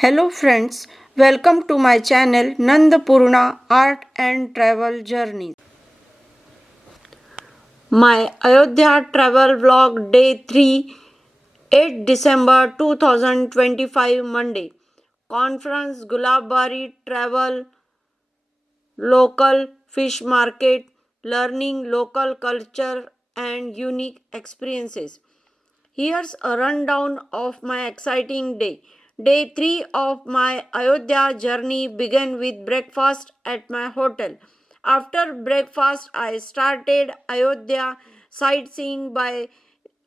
Hello friends, welcome to my channel Nandapurna Art and Travel Journeys. My Ayodhya travel vlog day 3, 8 December 2025 Monday. Conference Gulabari Travel, Local Fish Market, Learning Local Culture and Unique Experiences. Here's a rundown of my exciting day. Day 3 of my Ayodhya journey began with breakfast at my hotel. After breakfast, I started Ayodhya sightseeing by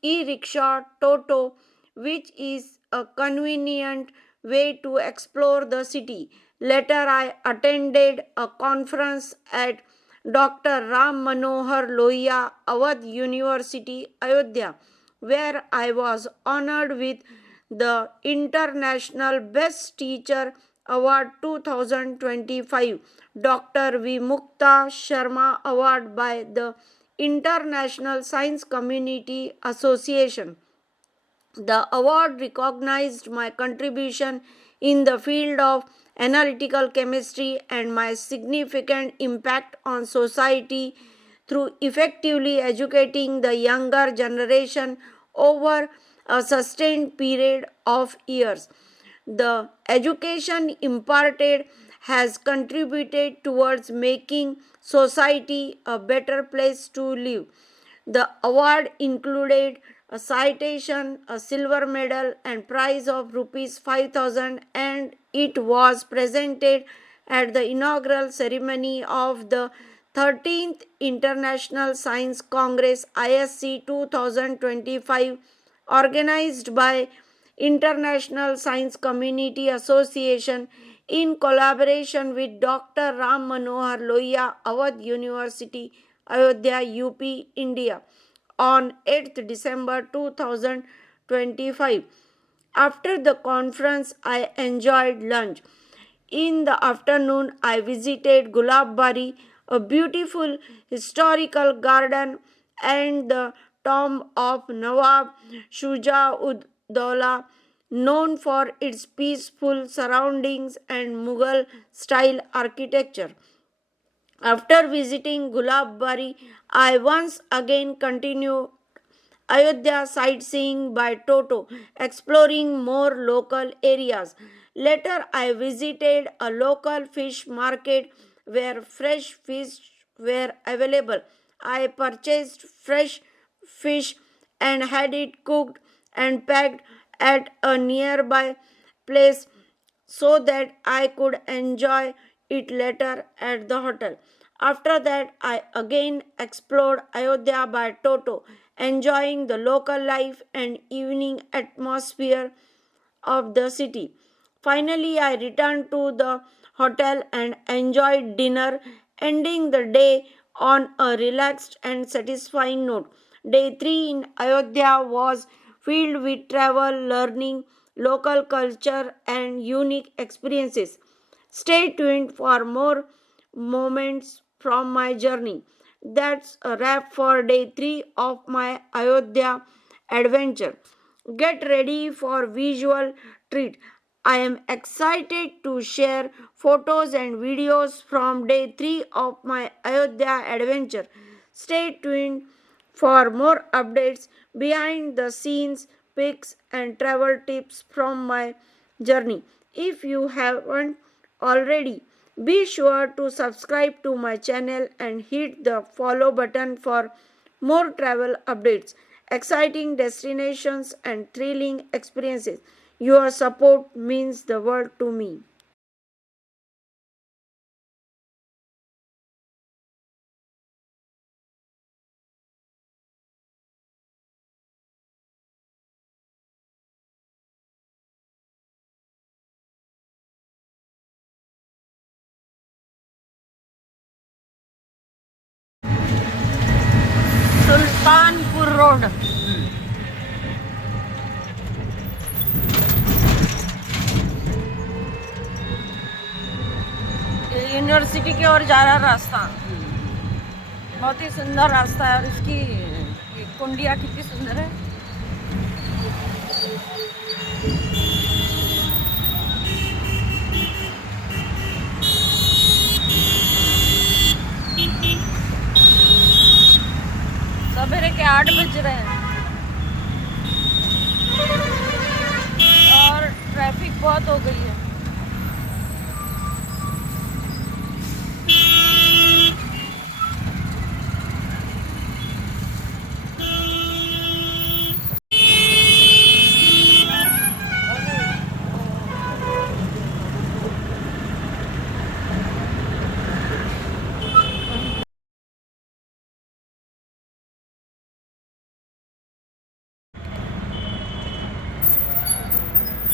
e-rickshaw Toto, which is a convenient way to explore the city. Later, I attended a conference at Dr. Ram Manohar Lohia, Awadh University, Ayodhya, where I was honored with the International Best Teacher Award 2025, Dr. V. Mukta Sharma Award by the International Science Community Association. The award recognized my contribution in the field of analytical chemistry and my significant impact on society through effectively educating the younger generation over a sustained period of years. The education imparted has contributed towards making society a better place to live. The award included a citation, a silver medal, and prize of rupees 5,000, and it was presented at the inaugural ceremony of the 13th International Science Congress ISC 2025, organized by International Science Community Association in collaboration with Dr. Ram Manohar Lohia, Awadh University, Ayodhya, UP, India, on 8th December 2025. After the conference, I enjoyed lunch. In the afternoon, I visited Gulabari, a beautiful historical garden, and the tomb of Nawab Shuja ud Daula, known for its peaceful surroundings and Mughal style architecture. After visiting Gulabari, I once again continued Ayodhya sightseeing by Toto, exploring more local areas. Later, I visited a local fish market where fresh fish were available. I purchased fresh fish and had it cooked and packed at a nearby place so that I could enjoy it later at the hotel. After that, I again explored Ayodhya by Toto, enjoying the local life and evening atmosphere of the city. Finally, I returned to the hotel and enjoyed dinner, ending the day on a relaxed and satisfying note. Day 3 in Ayodhya was filled with travel, learning, local culture, and unique experiences. Stay tuned for more moments from my journey. That's a wrap for day 3 of my Ayodhya adventure. Get ready for visual treat. I am excited to share photos and videos from day 3 of my Ayodhya adventure. Stay tuned for more updates, behind the scenes pics and travel tips from my journey. If you haven't already, be sure to subscribe to my channel and hit the follow button for more travel updates, exciting destinations, and thrilling experiences. Your support means the world to me. Sultanpur road university की ओर जा रहा रास्ता बहुत ही सुंदर रास्ता है और इसकी कुंडिया कितनी सुंदर है। शुरुआत हो गई है।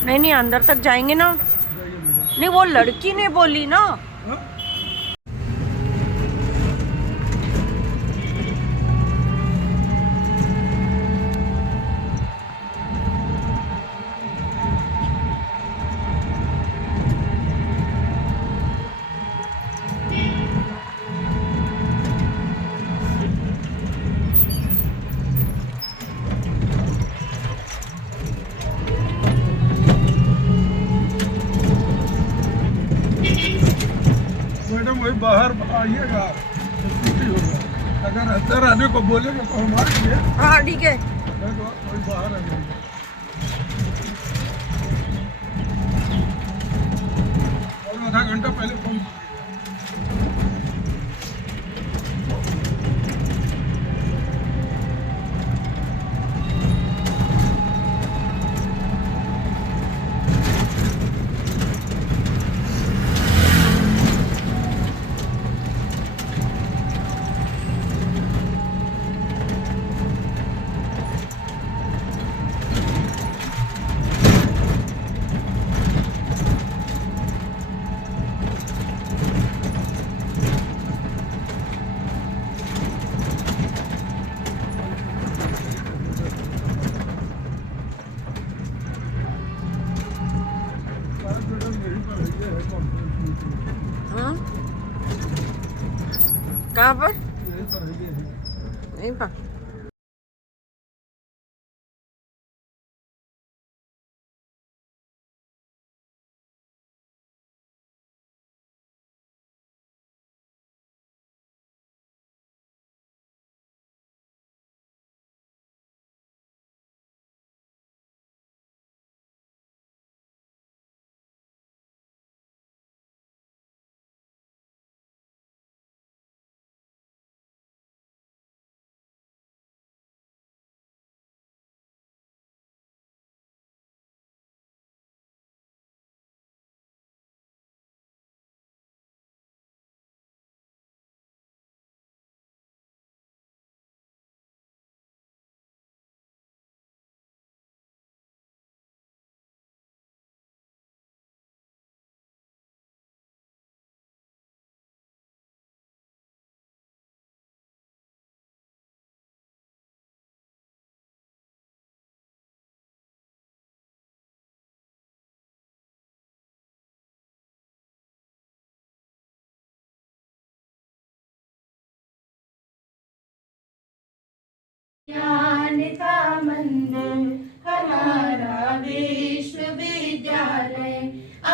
नहीं नहीं, अंदर तक जाएंगे ना। नहीं, वो लड़की ने बोली ना। मैडम वही बाहर आइएगा तो छुट्टी होगा। अगर अंदर आने को बोलेगा तो हम आएंगे। हाँ ठीक है। वही बाहर आ जाएंगे और आधा घंटा पहले पहुंच। हाँ, कहाँ पर? यहीं पर है। नहीं पर। ज्ञान का मंदिर हमारा विश्वविद्यालय,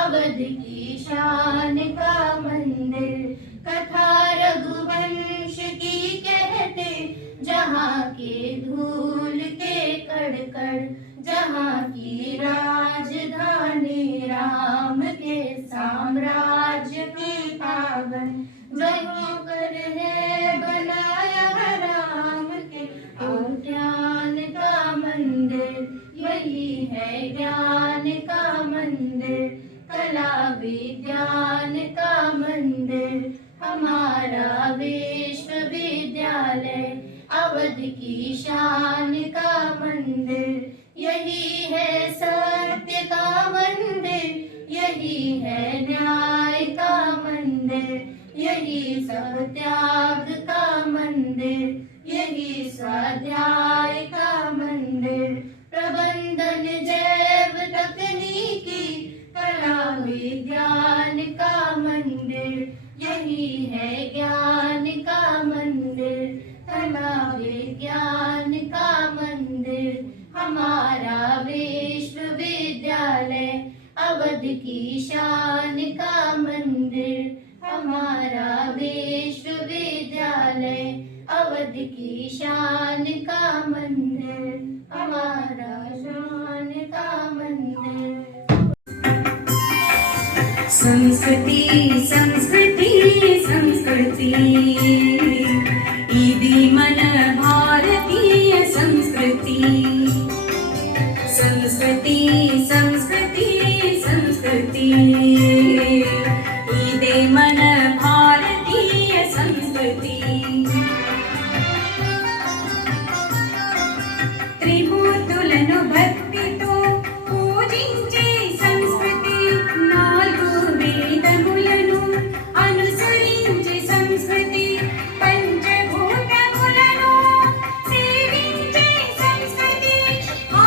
अवध की शान का मंदिर, कथा रघुवंश की कहते, जहाँ के धूल के कड़कड़, जहाँ की राजधानी राम के साम्राज्य की पावन, वहीं पर है बनाया राम के ज्ञान का मंदिर। यही है ज्ञान का मंदिर, कला विज्ञान का मंदिर, हमारा विश्वविद्यालय, अवध की शान का मंदिर। यही है सत्य का मंदिर, यही है न्याय का मंदिर, यही सत्याग का मंदिर, यही स्वाध्याय का मंदिर, प्रबंधन जैव तकनीकी, कला विज्ञान का मंदिर। यही है ज्ञान का मंदिर, कला विज्ञान का मंदिर, हमारा विश्वविद्यालय, अवध की शान का मंदिर, हमारा विश्वविद्यालय, अवध की शान का मंदिर, हमारा शान का मंदिर। संस्कृति संस्कृति संस्कृति इदि मन भारतीय संस्कृति संस्कृति संस्कृति संस्कृति इदे मन भारतीय संस्कृति త్రిమూర్తులను భక్తితో పూజించే సంస్కృతి నాలుగు వేదములను అనుసరించే సంస్కృతి పంచభూతములను సేవించే సంస్కృతి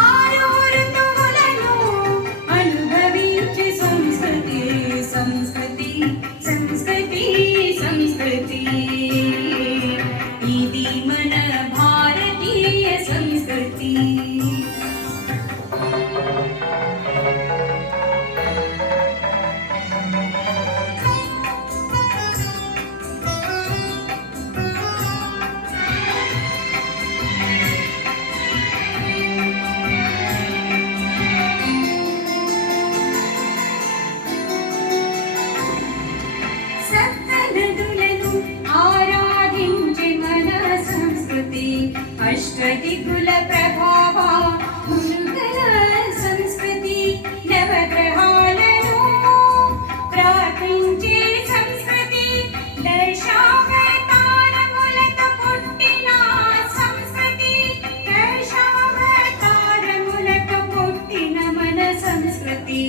ఆరు ఋతువులను అనుభవించే సంస్కృతి సంస్కృతి సంస్కృతి సంస్కృతి ఇది మన భారతీయ సంస్కృతి సప్తనదులను ఆరాధించే మన సంస్కృతి అష్టదిక్కుల ప్రభావ మునుగల సంస్కృతి నవగ్రహాలను ప్రార్థించే సంస్కృతి దశావతారములతో పుట్టిన సంస్కృతి దశావతారములతో పుట్టిన మన సంస్కృతి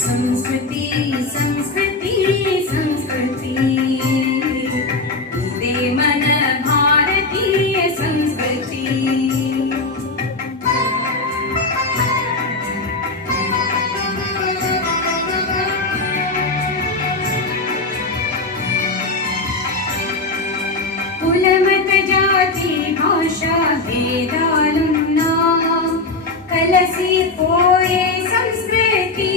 संस्कृति संस्कृति संस्कृति इदे मन भारतीय संस्कृति కులమత జాతి భాషా భేదాలున్నా కలసిపోయే సంస్కృతి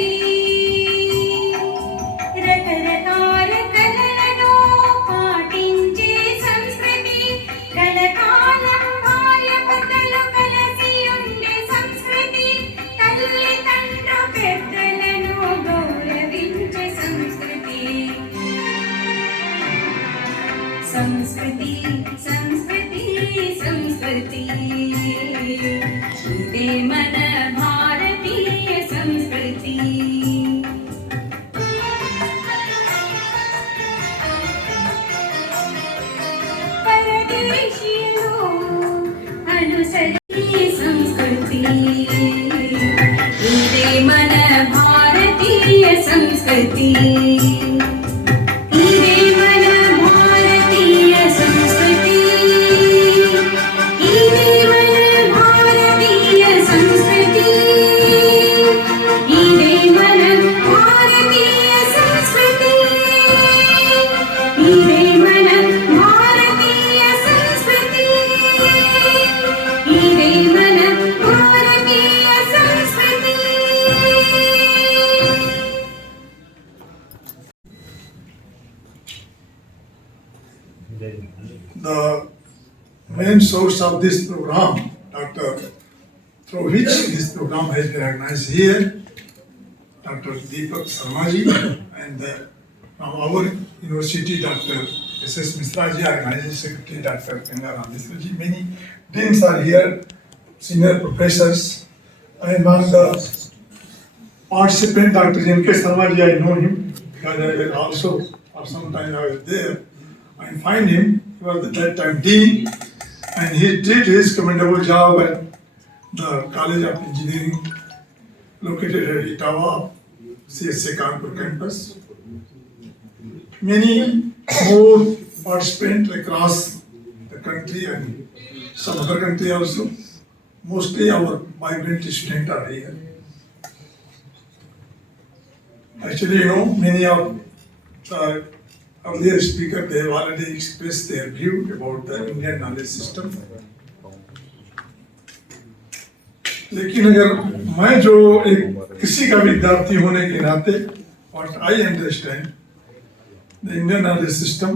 రకరకాల కళలను పాటించే సంస్కృతి కలకాలం భార్య భర్తలు కలిసి ఉండే సంస్కృతి తల్లిదండ్రులు పెద్దలను గౌరవించే సంస్కృతి సంస్కృతి సంస్కృతి సంస్కృతి ఇదే మన భారతీయ సంస్కృతి పరదేశీయులు అనుసరి సంస్కృతి ఇదే మన భారతీయ సంస్కృతి ఇదే మన భారతీయ సంస్కృతి ఇదే మన భారతీయ సంస్కృతి ఇదే మన భారతీయ సంస్కృతి ఇదే మన భారతీయ సంస్కృతి ఇదే మన భారతీయ సంస్కృతి The main source of this program, Dr. through which this program has been organized here, Dr. Deepak Sarmaji, and from our university, Dr. S.S. Misraji, organizing secretary, Dr. Ganga Misraji. Many deans are here, senior professors. And among the participant, Dr. J.K. Sarmaji, I know him because I was also for some time I was there. I find him, he was at that time dean, and he did his commendable job at the College of Engineering located at Itawa, CSA Kanpur campus. Many more participants across the country and some other country also. Mostly our vibrant students are here. Actually, you know, many of the earlier speakers, they have already expressed their view about the Indian knowledge system. लेकिन अगर मैं जो एक किसी का विद्यार्थी होने के नाते what I understand the Indian knowledge system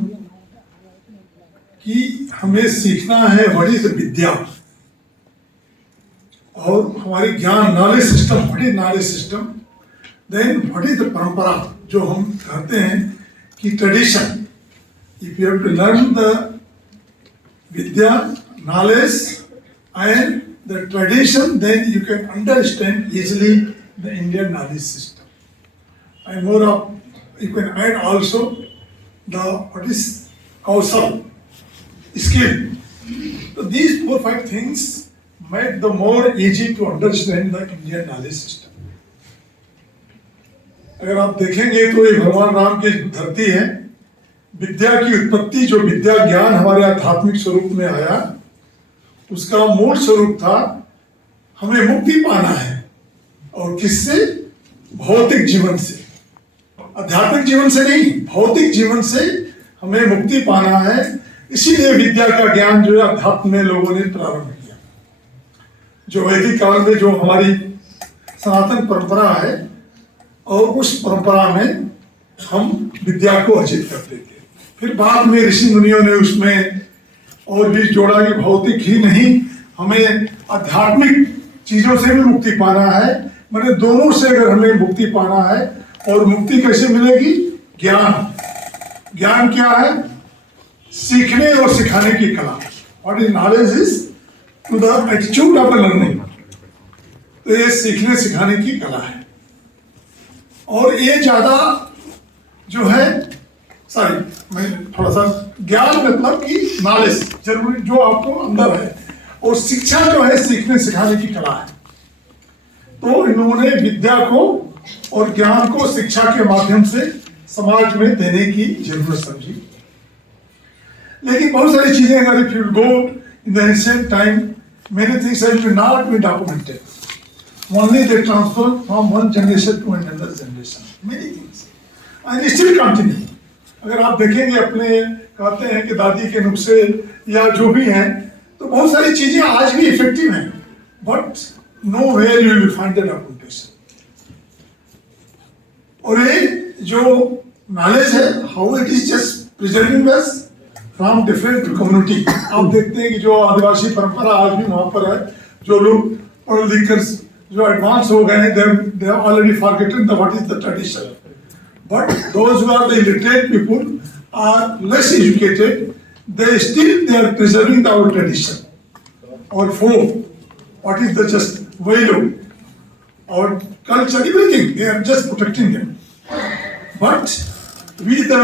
कि हमें सीखना है what is the विद्या और हमारी ज्ञान knowledge system what is knowledge system then what is the parampara, जो हम कहते हैं कि tradition. If you have to learn the vidya, knowledge and the tradition, then you can understand easily the Indian knowledge system. And more of you can add also the what is kausal skill. So these 4-5 things make the more easy to understand the Indian knowledge system. अगर आप देखेंगे तो ये भगवान राम की धरती है. विद्या की उत्पत्ति, जो विद्या ज्ञान हमारे आध्यात्मिक स्वरूप में आया, उसका मूल स्वरूप था हमें मुक्ति पाना है. और किससे? भौतिक जीवन से. आध्यात्मिक जीवन से नहीं, भौतिक जीवन से हमें मुक्ति पाना है. इसीलिए विद्या का ज्ञान जो है अध्यात्म में लोगों ने प्रारंभ किया. जो वैदिक काल में जो हमारी सनातन परंपरा है, और उस परंपरा में हम विद्या को अर्जित करते थे. फिर बाद में ऋषि मुनियों ने उसमें और भी जोड़ा कि भौतिक ही नहीं, हमें आध्यात्मिक चीजों से भी मुक्ति पाना है. मैंने दोनों से अगर हमें मुक्ति पाना है, और मुक्ति कैसे मिलेगी? ज्ञान. ज्ञान क्या है? सीखने और सिखाने की कला. What is knowledge? Is to the attitude of the learning. तो ये सीखने सिखाने की कला है. और ये ज्यादा जो है, सॉरी मैं थोड़ा सा, ज्ञान मतलब कि नॉलेज जरूरी जो आपको अंदर है, और शिक्षा जो है सीखने सिखाने की कला है. तो इन्होंने विद्या को और ज्ञान को शिक्षा के माध्यम से समाज में देने की जरूरत समझी. लेकिन बहुत सारी चीजें, अगर if you go in the ancient time, many things have not been documented. Only they transfer from one generation to another generation, many things and still continue. अगर आप देखेंगे, अपने कहते हैं कि दादी के नुस्खे या जो भी हैं, तो बहुत सारी चीजें आज भी इफेक्टिव हैं, but no where you will find the documentation. और ये जो नॉलेज है, how it is just preserving us from different community. आप देखते हैं कि जो आदिवासी परंपरा आज भी वहां पर है, जो लोग पढ़ लिख कर जो एडवांस हो गए हैं, they have already forgotten the what is the tradition. But those who are the illiterate people are less educated, they are preserving our tradition, our folk, what is the just value, our culture, everything. They are just protecting them. But we, the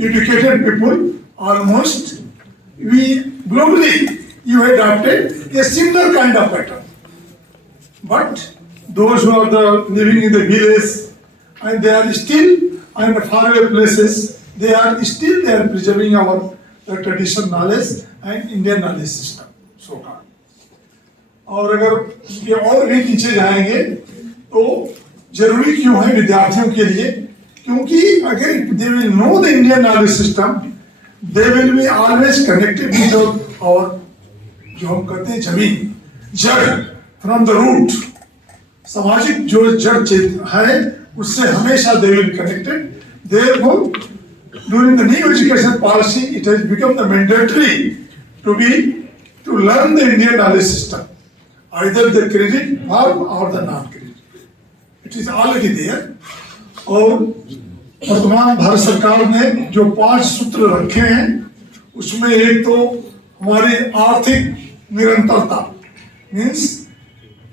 educated people, almost we globally you adopted a similar kind of pattern. But those who are the living in the village and they are still in the faraway places, they are preserving our the traditional knowledge and Indian knowledge system, so called. और अगर ये और भी पीछे जाएंगे तो जरूरी क्यों है विद्यार्थियों के लिए? क्योंकि अगर they will know the Indian knowledge system, they will be always connected with our जो हम कहते हैं जमीन, जड़, from the root. सामाजिक जो जड़ है उससे हमेशा they will be connected. Therefore, during the new education policy, it has become the mandatory to learn the Indian knowledge system, either the credit form or the non-credit. It is already there. और वर्तमान भारत सरकार ने जो 5 सूत्र रखे हैं, उसमें एक तो हमारी आर्थिक निरंतरता, means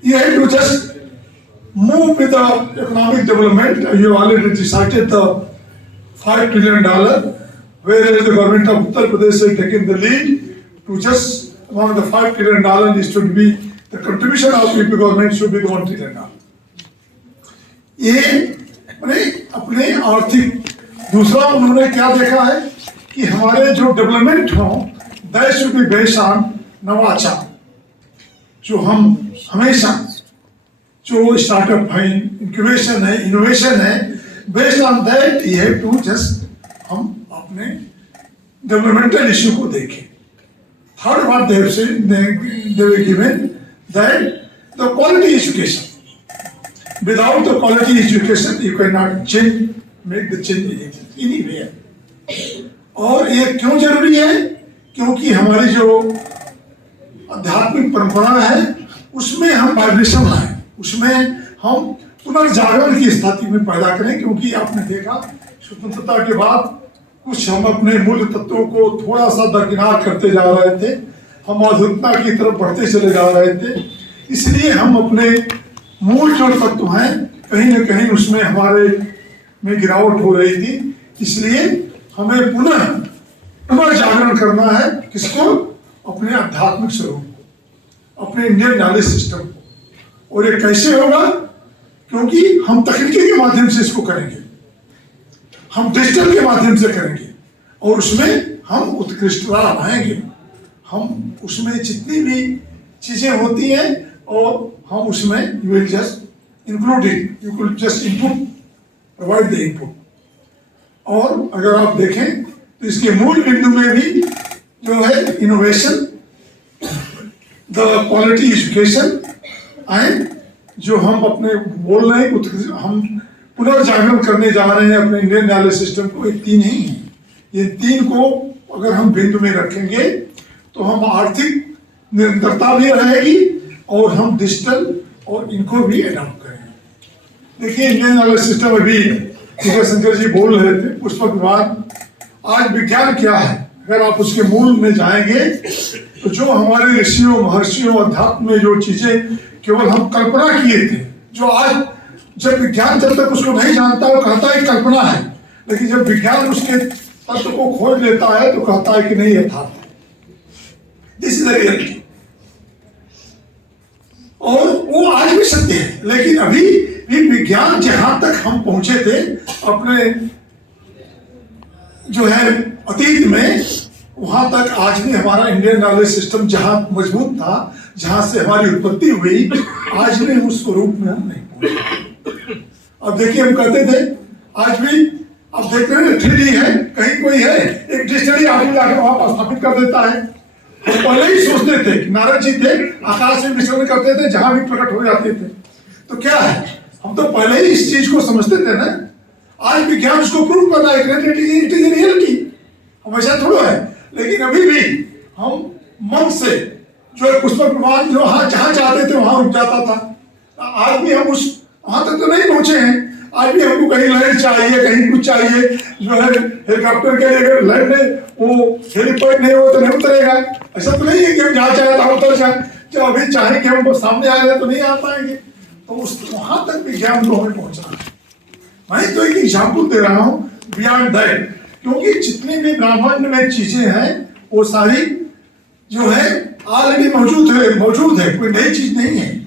you have to just move with the economic development. You already recited the $5 trillion, whereas the government of Uttar Pradesh has taken the lead to just one of the $5 trillion is to be the contribution of UP government should be the $1 trillion. ये अपने आर्थिक, दूसरा उन्होंने क्या देखा है कि हमारे जो डेवलपमेंट हो, that should be based on नवाचार. जो हम हमेशा जो स्टार्टअप है, इंक्यूबेशन है, इनोवेशन है, based on that you have to just हम अपने डेवलपमेंटल इश्यू को देखें. थर्ड बात they were given that the quality education. Without the quality education, you cannot change, make the change anywhere. और ये क्यों जरूरी है? क्योंकि हमारी जो आध्यात्मिक परंपरा है उसमें हम वाइब्रेशन लाएं, उसमें हम पुनर्जागरण की स्थिति में पैदा करें, क्योंकि आपने देखा स्वतंत्रता के बाद कुछ हम अपने मूल तत्वों को थोड़ा सा दरकिनार करते जा रहे थे, हम आधुनिकता की तरफ बढ़ते चले जा रहे थे। इसलिए हम अपने मूल जो तत्व हैं कहीं न कहीं उसमें हमारे में गिरावट हो रही थी। इसलिए हमें पुनर्जागरण करना है, किसको? अपने आध्यात्मिक स्वरूप को, अपने इंडियन नॉलेज सिस्टम को। और ये कैसे होगा? क्योंकि हम तकनीकी के माध्यम से इसको करेंगे, हम डिजिटल के माध्यम से करेंगे, और उसमें हम उत्कृष्टता लाएंगे। हम उसमें जितनी भी चीजें होती हैं और हम उसमें you will just include it, you will just input, provide the input. और अगर आप देखें तो इसके मूल बिंदु में भी जो है innovation, the quality education and जो हम अपने बोल रहे हैं, हम पुनर्जागरण करने जा रहे हैं अपने इंडियन नॉलेज सिस्टम को, ये तीन ही है। ये तीन को अगर हम बिंदु में रखेंगे तो हम आर्थिक निरंतरता भी रहेगी और हम डिजिटल और इनको भी अडॉप्ट करेंगे। देखिए इंडियन नॉलेज सिस्टम, अभी विजय शंकर जी बोल रहे थे पुष्पक विमान, आज विज्ञान क्या है? अगर आप उसके मूल में जाएंगे तो जो हमारे ऋषियों महर्षियों अध्यात्म में जो चीजें केवल हम कल्पना किए थे, जो आज जब विज्ञान जब तक उसको नहीं जानता वो कहता है कल्पना है, लेकिन जब विज्ञान उसके तत्व को खोज लेता है तो कहता है कि नहीं यथार्थ है, दिस इज द रियलिटी। और वो आज भी सत्य है, लेकिन अभी भी विज्ञान जहां तक हम पहुंचे थे अपने जो है अतीत में, वहां तक आज भी हमारा इंडियन नॉलेज सिस्टम जहां मजबूत था, जहां से हमारी उत्पत्ति हुई, आज भी उस स्वरूप में हम नहीं पहुंचे। अब देखिए हम कहते थे, आज भी अब देख रहे हैं 3D है, कहीं कोई है एक डिजिटली आदमी लाकर वहां पर स्थापित कर देता है। हम पहले ही सोचते थे कि नारद जी थे, आकाश में विचरण करते थे, जहां भी प्रकट हो जाते थे। तो क्या है, हम तो पहले ही इस चीज को समझते थे ना। आज विज्ञान उसको प्रूव कर रहा है, इट इज रियलिटी, हमेशा थोड़ा है। लेकिन अभी भी हम मन से जो है पुष्पक विमान जो जहां चाहते थे वहां रुक जाता था। आज भी हम उस वहां तक तो नहीं पहुंचे हैं। आज भी हमको कहीं लैंड चाहिए, कहीं कुछ चाहिए, जो है हेलीकॉप्टर के लिए अगर लैंड वो हेलीपैड नहीं हो तो नहीं उतरेगा। ऐसा तो नहीं है कि हम जहाँ चाहे तहाँ उतर जाए, जब अभी चाहे कि हम सामने आ जाए तो नहीं आ पाएंगे। तो उस वहां तक विज्ञान को हमें पहुंचना है। मैं तो एक एग्जाम्पल दे रहा हूँ बियॉन्ड दैट, क्योंकि जितनी भी ब्रह्मांड में चीजें हैं वो सारी जो है ऑलरेडी मौजूद है, कोई नई चीज नहीं है।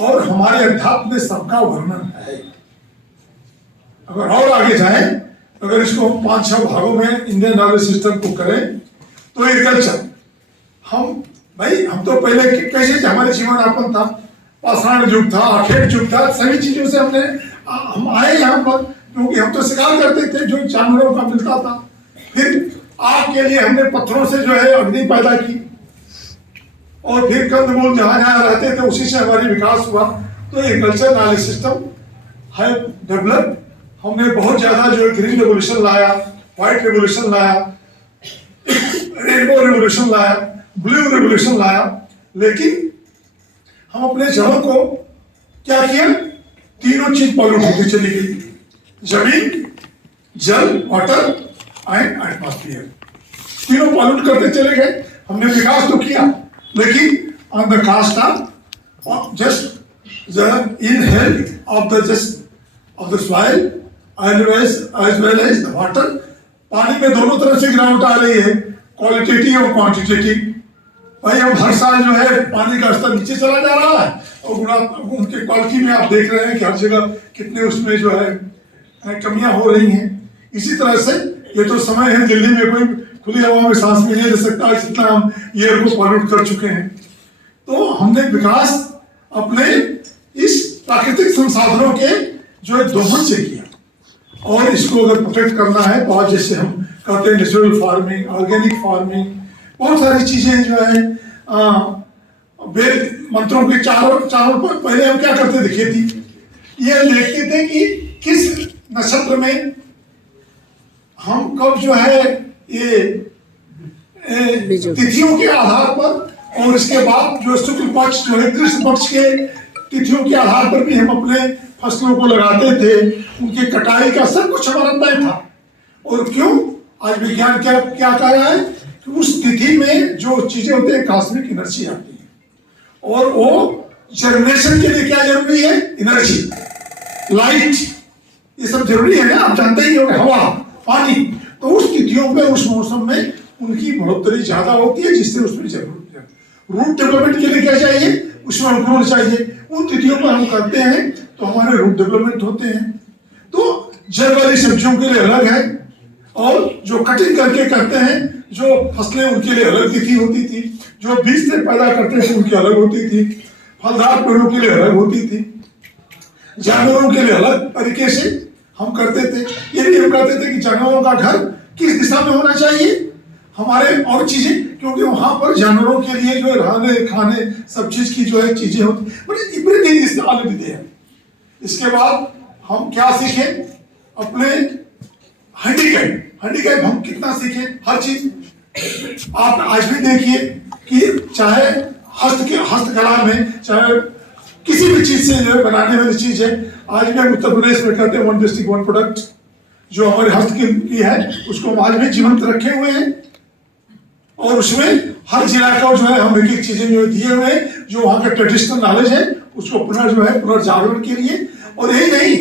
और हमारे अध्यात्म में सबका वर्णन है। अगर और आगे जाए, अगर इसको हम 5-6 भागों में इंडियन नॉलेज सिस्टम को करें तो एग्रीकल्चर, हम तो पहले कैसे हमारे जीवन यापन था, पाषाण युग था, खेत युग था, सभी चीजों से हम आए यहाँ पर, क्योंकि हम तो शिकार करते थे जो जानवरों का मिलता था। फिर आग के लिए हमने पत्थरों से जो है अग्नि पैदा की, और फिर कंदमूल जहां जहां रहते थे उसी से हमारी विकास हुआ। तो एग्रीकल्चर नॉलेज सिस्टम है डेवलप। हमने बहुत ज्यादा जो ग्रीन रेवोल्यूशन लाया, व्हाइट रेवोल्यूशन लाया, रेनबो रेवोल्यूशन लाया, ब्लू रेवोल्यूशन लाया, लेकिन हम अपने जड़ों को क्या किया? तीनों चीज पॉल्यूट होती चली गई, जमीन, जल, वाटर एंड एटमॉस्फेयर, तीनों पॉल्यूट करते चले गए। हमने विकास तो किया, लेकिन on the cost of just the in health of the soil as well as the water। पानी में दोनों तरफ से गिरावट आ रही है, क्वालिटेटिव और क्वांटिटेटिव। भाई हम हर साल जो है पानी का स्तर नीचे चला जा रहा है, और उनके क्वालिटी में आप देख रहे हैं कि हर जगह कितने उसमें जो है कमियां हो रही हैं। इसी तरह से ये तो समय है, दिल्ली में कोई खुली हवा में सांस भी नहीं ले सकता, जितना हम एयर को पॉल्यूट कर चुके हैं। तो हमने विकास अपने इस प्राकृतिक संसाधनों के जो है दोहन से किया, और इसको अगर प्रोटेक्ट करना है तो आज जैसे हम कहते हैं नेचुरल फार्मिंग, ऑर्गेनिक फार्मिंग, बहुत सारी चीजें जो है वेद मंत्रों के चारों पर पहले हम क्या करते थे, खेती, ये देखते थे कि किस नक्षत्र में हम कब जो है ये तिथियों के आधार पर, और इसके बाद जो शुक्ल पक्ष जो है कृष्ण पक्ष के तिथियों के आधार पर भी हम अपने फसलों को लगाते थे, उनकी कटाई का सब कुछ हमारा तय था। और क्यों? आज विज्ञान क्या क्या कह रहा है कि उस तिथि में जो चीजें होती है कॉस्मिक एनर्जी आती है, और वो जर्मिनेशन के लिए क्या जरूरी है? एनर्जी, लाइट, ये सब जरूरी है ना, आप जानते ही हो, हवा, पानी। तो उस तिथियों में, उस मौसम में उनकी बढ़ोतरी ज्यादा होती है, जिससे उसमें जरूरत है। रूट डेवलपमेंट के लिए क्या चाहिए? उसमें अंकुरण चाहिए। उन तिथियों पर हम करते हैं तो हमारे रूट डेवलपमेंट होते हैं। तो जड़ वाली सब्जियों के लिए अलग है, और जो कटिंग करके करते हैं, जो फसलें, उनके लिए अलग तिथि होती थी। जो बीज से पैदा करते थे उनकी अलग होती थी। फलदार पेड़ों के लिए अलग होती थी। जानवरों के लिए अलग तरीके से हम करते थे। ये भी हम कहते थे कि जानवरों का घर किस दिशा में होना चाहिए, हमारे और चीजें, क्योंकि वहां पर जानवरों के लिए जो रहने खाने सब चीज की जो है चीजें होती, but everything is already there. इसके बाद हम क्या सीखे? अपने हैंडीकैप हम कितना सीखे? हर चीज। आप आज भी देखिए कि चाहे हस्तकला में, चाहे किसी भी चीज से जो है बनाने वाली चीज है, आज भी हम उत्तर प्रदेश में कहते हैं 1 डिस्ट्रिक्ट 1 प्रोडक्ट। जो हमारे हस्त की है उसको हम आज भी जीवंत रखे हुए हैं, और उसमें हर जिला का जो है हम एक एक चीजें जो दिए हुए हैं, जो वहाँ का ट्रेडिशनल नॉलेज है उसको पुनर्जागरण के लिए। और यही नहीं,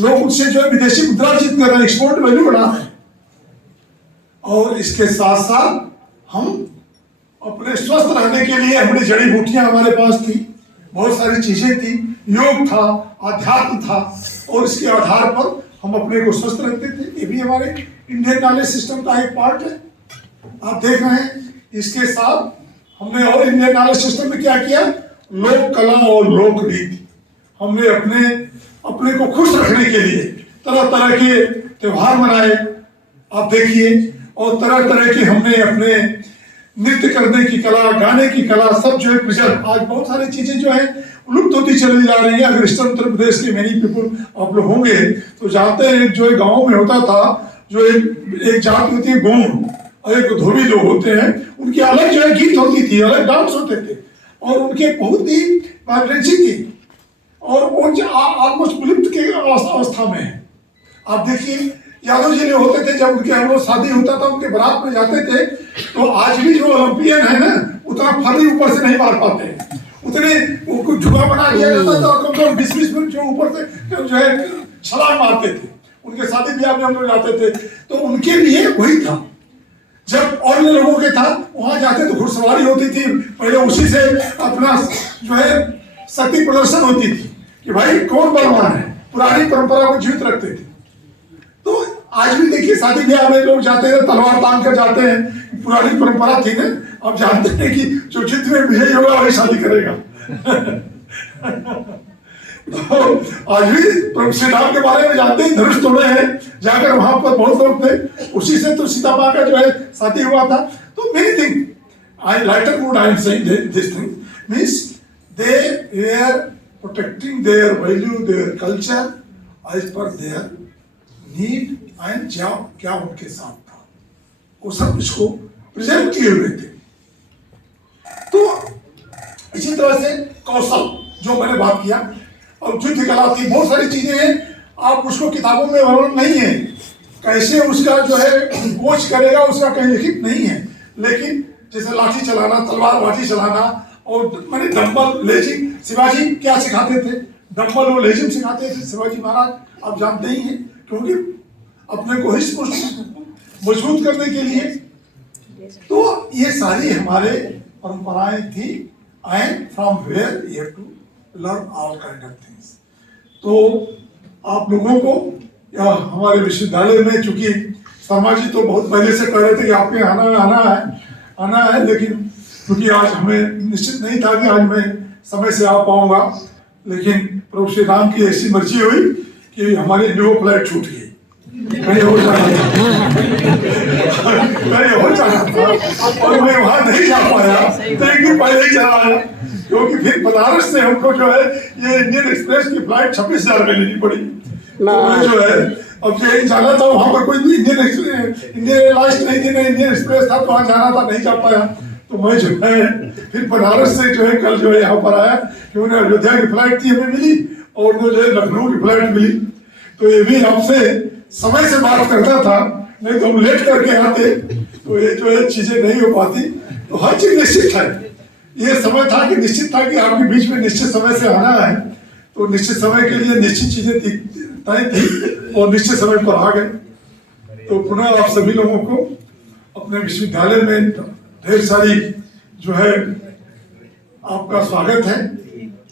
लोग उससे जो है विदेशी मुद्रा अर्जित कर रहे हैं, एक्सपोर्ट वैल्यू बढ़ा रहे हैं। और इसके साथ साथ हम अपने स्वस्थ रहने के लिए, हमारी जड़ी बूटियां हमारे पास थी, बहुत सारी चीजें थी, योग था, अध्यात्म था, और इसके आधार पर हम अपने को स्वस्थ रखते थे। ये भी हमारे इंडियन नॉलेज सिस्टम का एक पार्ट है, आप देख रहे हैं। इसके साथ हमने और इंडियन नॉलेज सिस्टम में क्या किया? लोक कला और लोक रीति। हमने अपने को खुश रखने के लिए तरह तरह के त्योहार मनाए, आप देखिए, और तरह तरह के हमने अपने नृत्य करने की कला, गाने की कला, सब जो है प्रिजर्व। आज बहुत सारी चीजें जो है लुप्त होती चली जा रही है। अगर ईस्टर्न उत्तर प्रदेश के मेनी पीपुल आप लोग होंगे तो जानते हैं, जो गाँव में होता था, जो एक जाति होती है गोंड, और एक धोबी लोग होते हैं, उनकी अलग जो है गीत होती थी, अलग डांस होते थे, और उनके बहुत ही वाइब्रेंसी थी, और वो ऑलमोस्ट विलुप्त की अवस्था में है। आप देखिए, यादव जी होते थे, जब उनके हम लोग शादी होता था, उनके बारात में जाते थे, तो आज भी जो ओलंपियन है ना, उतना फर्री ऊपर से नहीं मार पाते हैं, उतने उनको झुका बना दिया जाता था, और कम से कम 20-20 मिनट जो ऊपर से जो है छलांग मारते थे। उनके शादी ब्याह में हम लोग जाते थे, तो उनके लिए वही था। जब और लोगों के था, वहां जाते तो घुड़सवारी होती थी, पहले उसी से अपना जो है शक्ति प्रदर्शन होती थी कि भाई कौन बलवान है, पुरानी परंपरा को जीवित रखते थे। तो आज भी देखिए, शादी ब्याह में लोग जाते हैं, तलवार तान कर जाते हैं, पुरानी परंपरा थी ना। अब जानते हैं कि जो युद्ध में विजयी होगा वही शादी करेगा। तो आज भी श्री राम के बारे में जानते हैं, धनुष तोड़े हैं, जाकर वहां पर बहुत लोग थे, उसी से तो सीता माँ का जो है शादी हुआ था। तो many thing I lighter mood I am saying this thing means they were protecting their value, their culture as per their need, and क्या उनके साथ था, वो सब इसको प्रिजर्व किए हुए थे। तो इसी तरह से कौशल, जो मैंने बात किया, और युद्ध कला थी, बहुत सारी चीजें हैं, आप उसको किताबों में वर्णन नहीं है, कैसे उसका जो है कोच करेगा उसका कहीं लिखित नहीं है। लेकिन जैसे लाठी चलाना, तलवार लाठी चलाना, और मैंने डंबल लेजिंग, शिवाजी क्या सिखाते थे? डंबल और लेजिंग सिखाते थे शिवाजी महाराज, आप जानते ही हैं, क्योंकि अपने को हिस्ट मजबूत करने के लिए। तो ये सारी हमारे परंपराएं थी, and from where you have to learn all kind of things. तो आप लोगों को या हमारे विश्वविद्यालय में, चूंकि शर्मा जी तो बहुत पहले से कह रहे थे कि आपके आना है, लेकिन क्योंकि आज हमें निश्चित नहीं था कि आज मैं समय से आ पाऊंगा, लेकिन प्रभु श्री राम की ऐसी मर्जी हुई कि हमारी न्यू फ्लाइट छूट गई। कहीं हो जाना था और मैं वहां नहीं जा पाया, तो एक दिन पहले ही चला आया, क्योंकि फिर बनारस से हमको जो है ये इंडियन एक्सप्रेस की फ्लाइट 26,000 में लेनी पड़ी। तो जो है अब यही जाना था, वहां पर कोई इंडियन एयरलाइंस नहीं थी, इंडियन एक्सप्रेस था, तो वहां जाना था, नहीं जा पाया। तो मैं जो है फिर बनारस से जो है कल जो है यहाँ पर आया, क्योंकि अयोध्या की फ्लाइट थी हमें मिली और वो जो है लखनऊ की फ्लाइट मिली, तो ये भी आपसे समय से बात करता था, नहीं तो हम लेट करके आते तो ये जो है चीजें नहीं हो पाती। तो हर चीज निश्चित है, ये समय था कि निश्चित था कि आपके बीच में निश्चित समय से आना है, तो निश्चित समय के लिए निश्चित चीजें तय थी और निश्चित समय पर आ गए। तो पुनः आप सभी लोगों को अपने विश्वविद्यालय में ढेर सारी जो है आपका स्वागत है,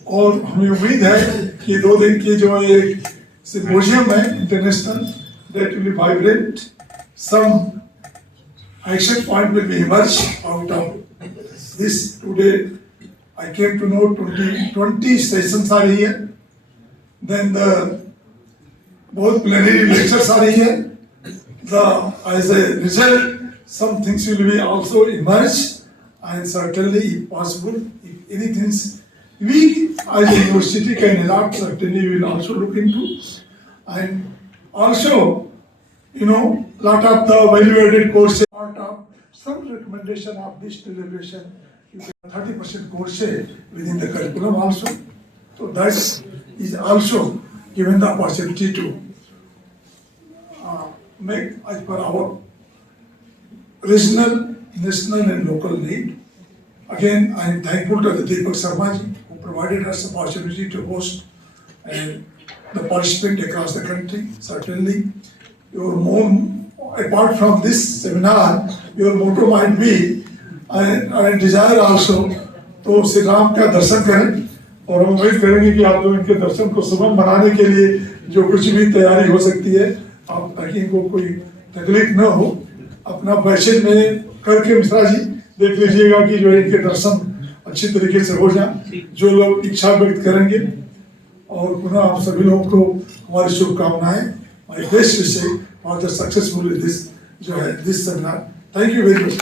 और हमें उम्मीद है कि 2 दिन की जो एक सिम्पोजियम है international, that will be vibrant, some action point will be emerged out of this. Today I came to know 20 sessions are here, then the both plenary lectures are here. As a result, some things will be also emerge, and certainly, if possible, if anything we as a university can adapt, certainly we will also look into, and also, lot of the value-added courses, part of some recommendation of this deliberation, you can 30% courses within the curriculum also. So that is also given the opportunity to make as per our regional, national and local need. Again, I am thankful to the Deepak Sharma ji who provided us the opportunity to host and the participant across the country. Certainly, your apart from this seminar, your motto might be, and desire also, तो श्री राम का दर्शन करें, और हम उम्मीद करेंगे कि आप लोग इनके दर्शन को सुगम बनाने के लिए जो कुछ भी तैयारी हो सकती है, आप ताकि इनको कोई तकलीफ न हो, अपना पैशन में करके मिश्रा जी देख लीजिएगा कि जो इनके दर्शन अच्छी तरीके से हो जाए, जो लोग इच्छा व्यक्त करेंगे। और पुनः आप सभी लोगों को हमारी शुभकामनाएं, my best wishes for the successful this जो है this seminar. Thank you very much.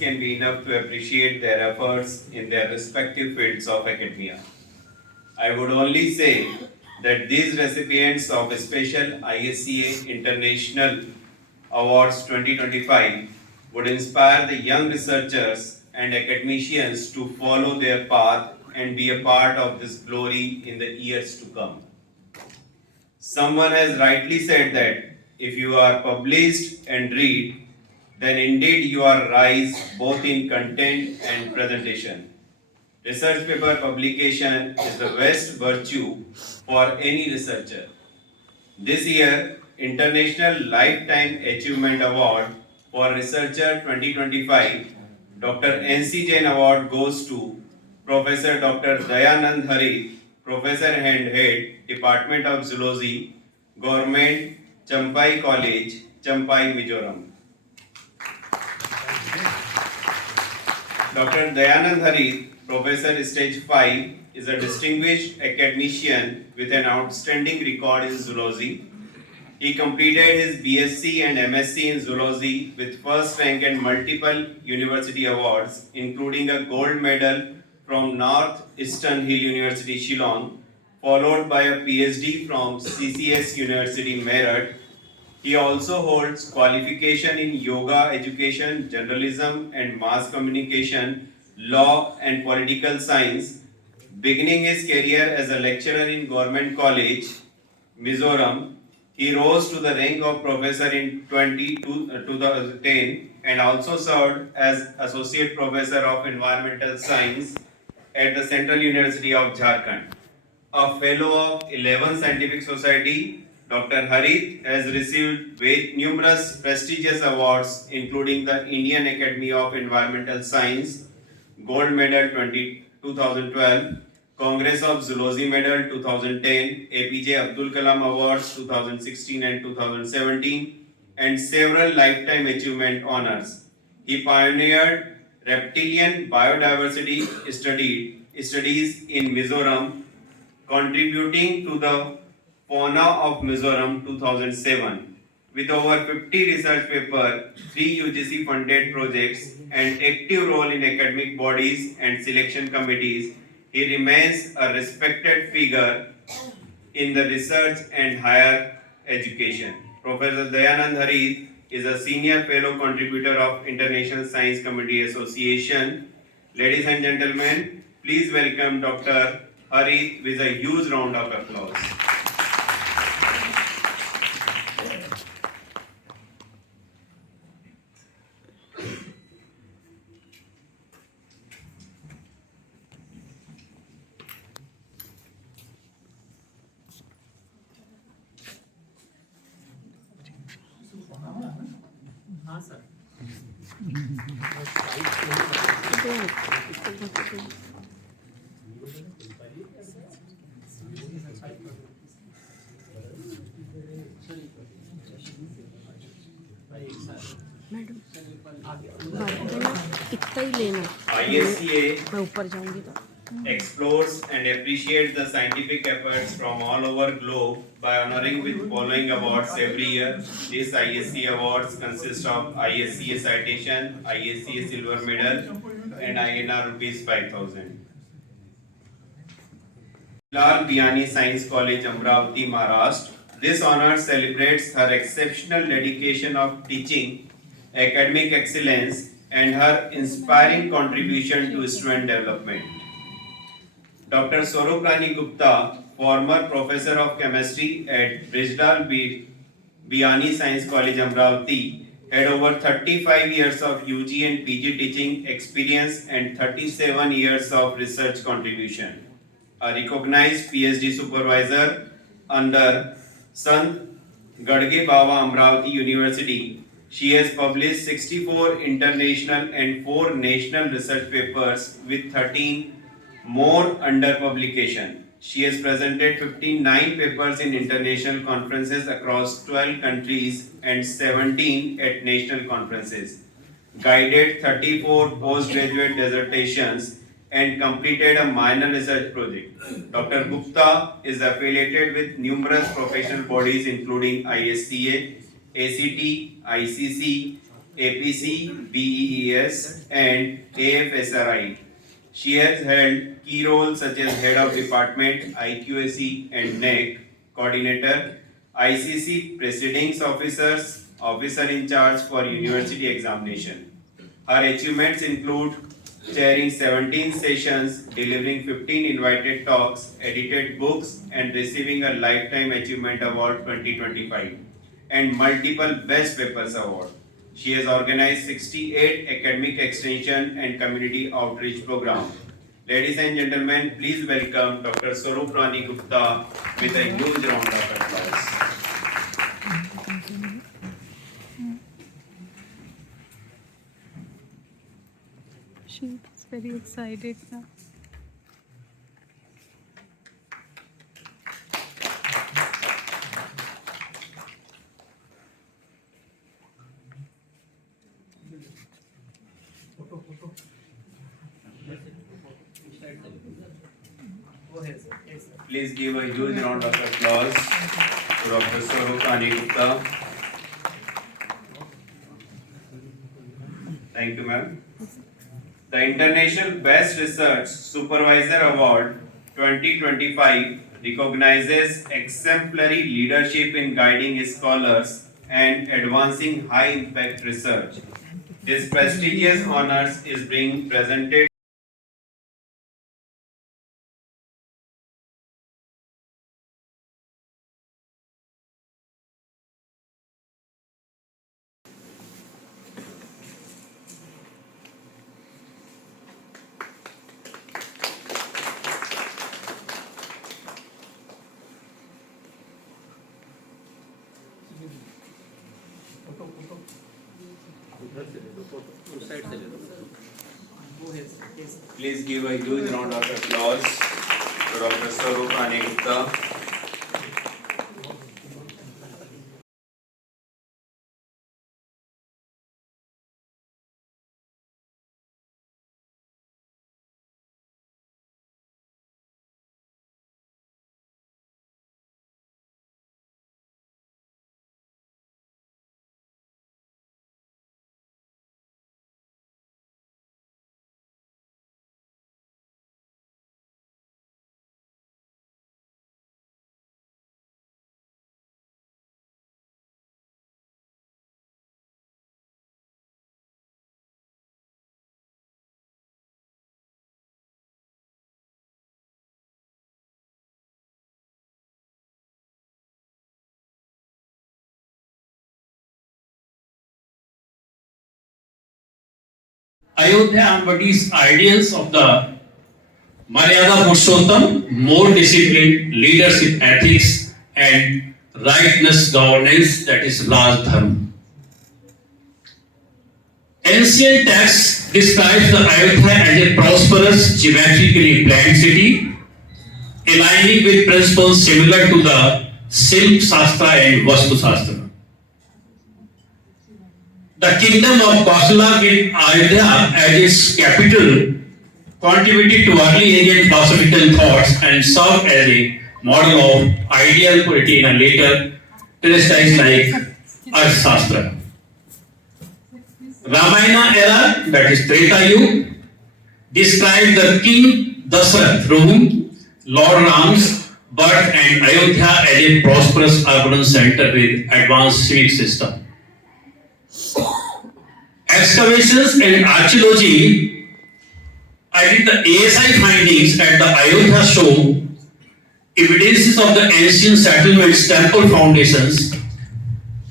Can be enough to appreciate their efforts in their respective fields of academia. I would only say that these recipients of special ISCA International Awards 2025 would inspire the young researchers and academicians to follow their path and be a part of this glory in the years to come. Someone has rightly said that if you are published and read, then indeed you are rise both in content and presentation. Research paper publication is the best virtue for any researcher. This year, International Lifetime Achievement Award for Researcher 2025, Dr. N.C. Jain Award goes to Professor Dr. Dayanand Harit, Professor and Head, Department of Zoology, Government, Champai College, Champai, Mizoram. Dr. Dayanand Harit, Professor Stage 5, is a distinguished academician with an outstanding record in zoology. He completed his BSc and MSc in zoology with first rank and multiple university awards, including a gold medal from North Eastern Hill University, Shillong, followed by a PhD from CCS University, Meerut. He also holds qualification in yoga education, journalism and mass communication, law and political science. Beginning his career as a lecturer in Government College, Mizoram, he rose to the rank of professor in 2010 and also served as associate professor of environmental science at the Central University of Jharkhand. A fellow of 11th Scientific Society, Dr. Harit has received numerous prestigious awards, including the Indian Academy of Environmental Science, Gold Medal 2012, Congress of Zoology Medal 2010, APJ Abdul Kalam Awards 2016 and 2017, and several lifetime achievement honors. He pioneered reptilian biodiversity studies in Mizoram, contributing to the Fauna of Mizoram 2007. With over 50 research papers, 3 UGC funded projects, and active role in academic bodies and selection committees, He remains a respected figure in the research and higher education. Professor Dayanand Harith is a senior fellow contributor of International Science Committee Association. Ladies and gentlemen, please welcome Dr. Harith with a huge round of applause. इतना ही लेना ISCA मैं ऊपर जाऊंगी तो explores and appreciates the scientific efforts from all over globe by honoring with following awards every year. These ISC awards consist of ISCA citation, ISCA silver medal, and INR rupees 5,000. Lal Biani Science College, Amravati, Maharashtra. This honor celebrates her exceptional dedication of teaching, academic excellence, and her inspiring contribution to student development. Dr. Soroprani Gupta, former professor of chemistry at Brijdal Biani Science College, Amravati, had over 35 years of UG and PG teaching experience and 37 years of research contribution. A recognized PhD supervisor under Sant Gadge Baba Amravati University, she has published 64 international and 4 national research papers with 13 more under publication. She has presented 59 papers in international conferences across 12 countries and 17 at national conferences, guided 34 postgraduate dissertations, and completed a minor research project. Dr. Gupta is affiliated with numerous professional bodies including ISCA, ACT, ICC, APC, BEES, and AFSRI. She has held key roles such as Head of Department, IQAC and NEC, Coordinator, ICC Proceedings Officers, Officer in Charge for University Examination. Her achievements include chairing 17 sessions, delivering 15 invited talks, edited books, and receiving a Lifetime Achievement Award 2025 and multiple Best Papers Award. She has organized 68 academic extension and community outreach programs. Ladies and gentlemen, please welcome Dr. Soroprani Gupta with a huge round of applause. She is very excited now. Please give a huge round of applause to Dr. Soroprani Gupta. Thank you, ma'am. The International Best Research Supervisor Award 2025 recognizes exemplary leadership in guiding scholars and advancing high impact research. This prestigious honors is being presented Please give a huge round of applause to Dr. Soroprani Gupta. Ayodhya embodies ideals of the Maryada Purushottam, more disciplined leadership ethics and rightness governance, that is Raj Dharma. Ancient texts describes the Ayodhya as a prosperous, geometrically planned city, aligning with principles similar to the Silp Shastra and Vastu Shastra. The kingdom of Kausala with Ayodhya as its capital contributed to early Indian philosophical thoughts and served as a model of ideal polity in a later texts like Arthashastra. Ramayana era, that is Treta Yuga, describes the king Dasarath through whom Lord Ram's birth and Ayodhya as a prosperous urban center with advanced civic system. Excavations and archaeology, I did the ASI findings at the Ayodhya show evidences of the ancient settlements, temple foundations,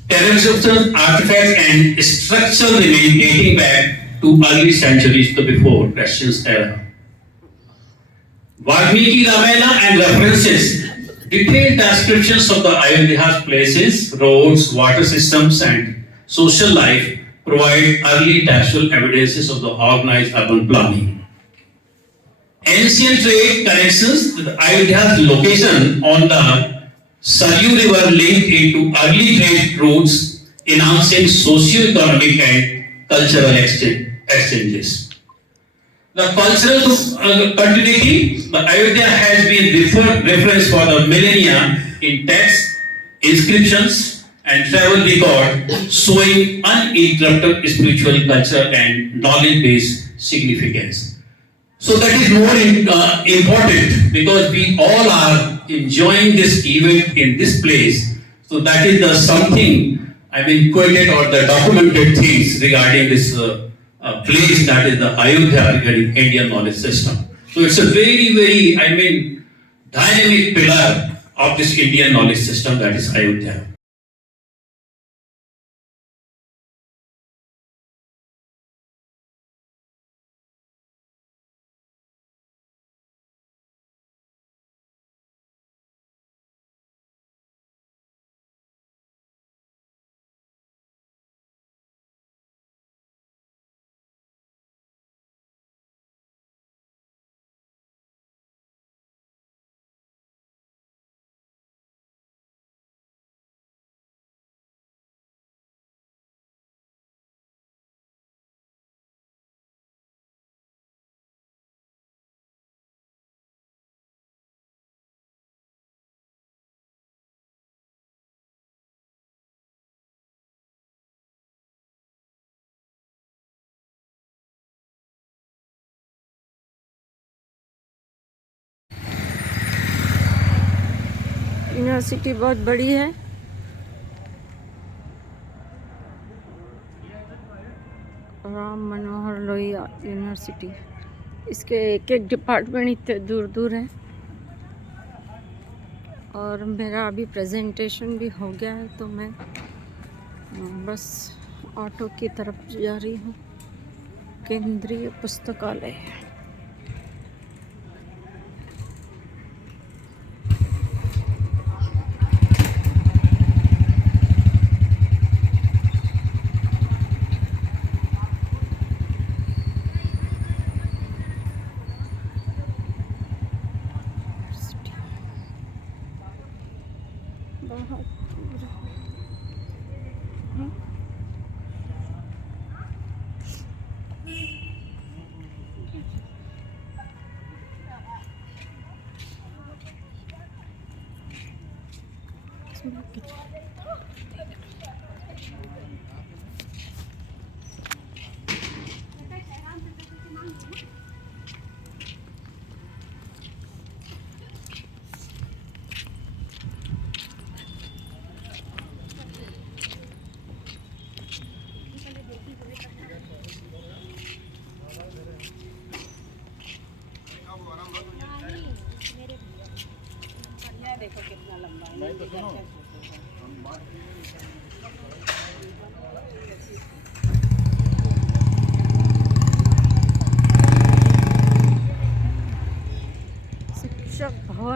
terrestrial artifacts and structure remain dating back to early centuries before Christian era. Valmiki Ramayana and references detailed descriptions of the Ayodhya's places, roads, water systems and social life provide early textual evidences of the organized urban planning. Ancient trade connections with Ayodhya's location on the Saryu River linked into early trade routes, enhancing socio-economic and cultural exchanges. The cultural continuity, the Ayodhya has been referenced for the millennia in texts, inscriptions, and travel record, showing uninterrupted spiritual, cultural, and knowledge-based significance. So that is more important because we all are enjoying this event in this place. So that is the something quoted or the documented things regarding this place, that is the Ayodhya regarding Indian knowledge system. So it's a very, very, dynamic pillar of this Indian knowledge system, that is Ayodhya. University बहुत बड़ी है। Ram Manohar Lohia university, इसके एक एक department इतने दूर दूर हैं। और मेरा अभी प्रेजेंटेशन भी हो गया है तो मैं बस ऑटो की तरफ जा रही हूँ। केंद्रीय पुस्तकालय। बहुत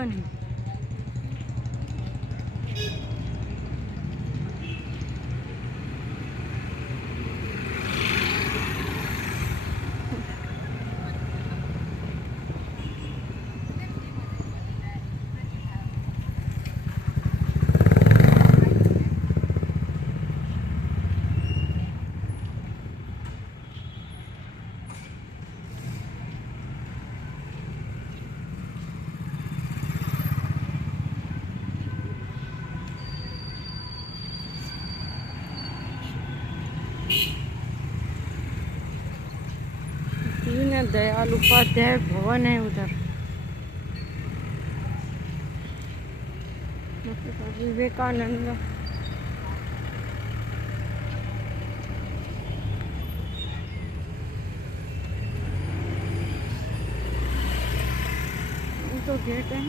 भवन। दीन दयाल उपाध्याय भवन है उधर। विवेकानंद ये तो गेट है।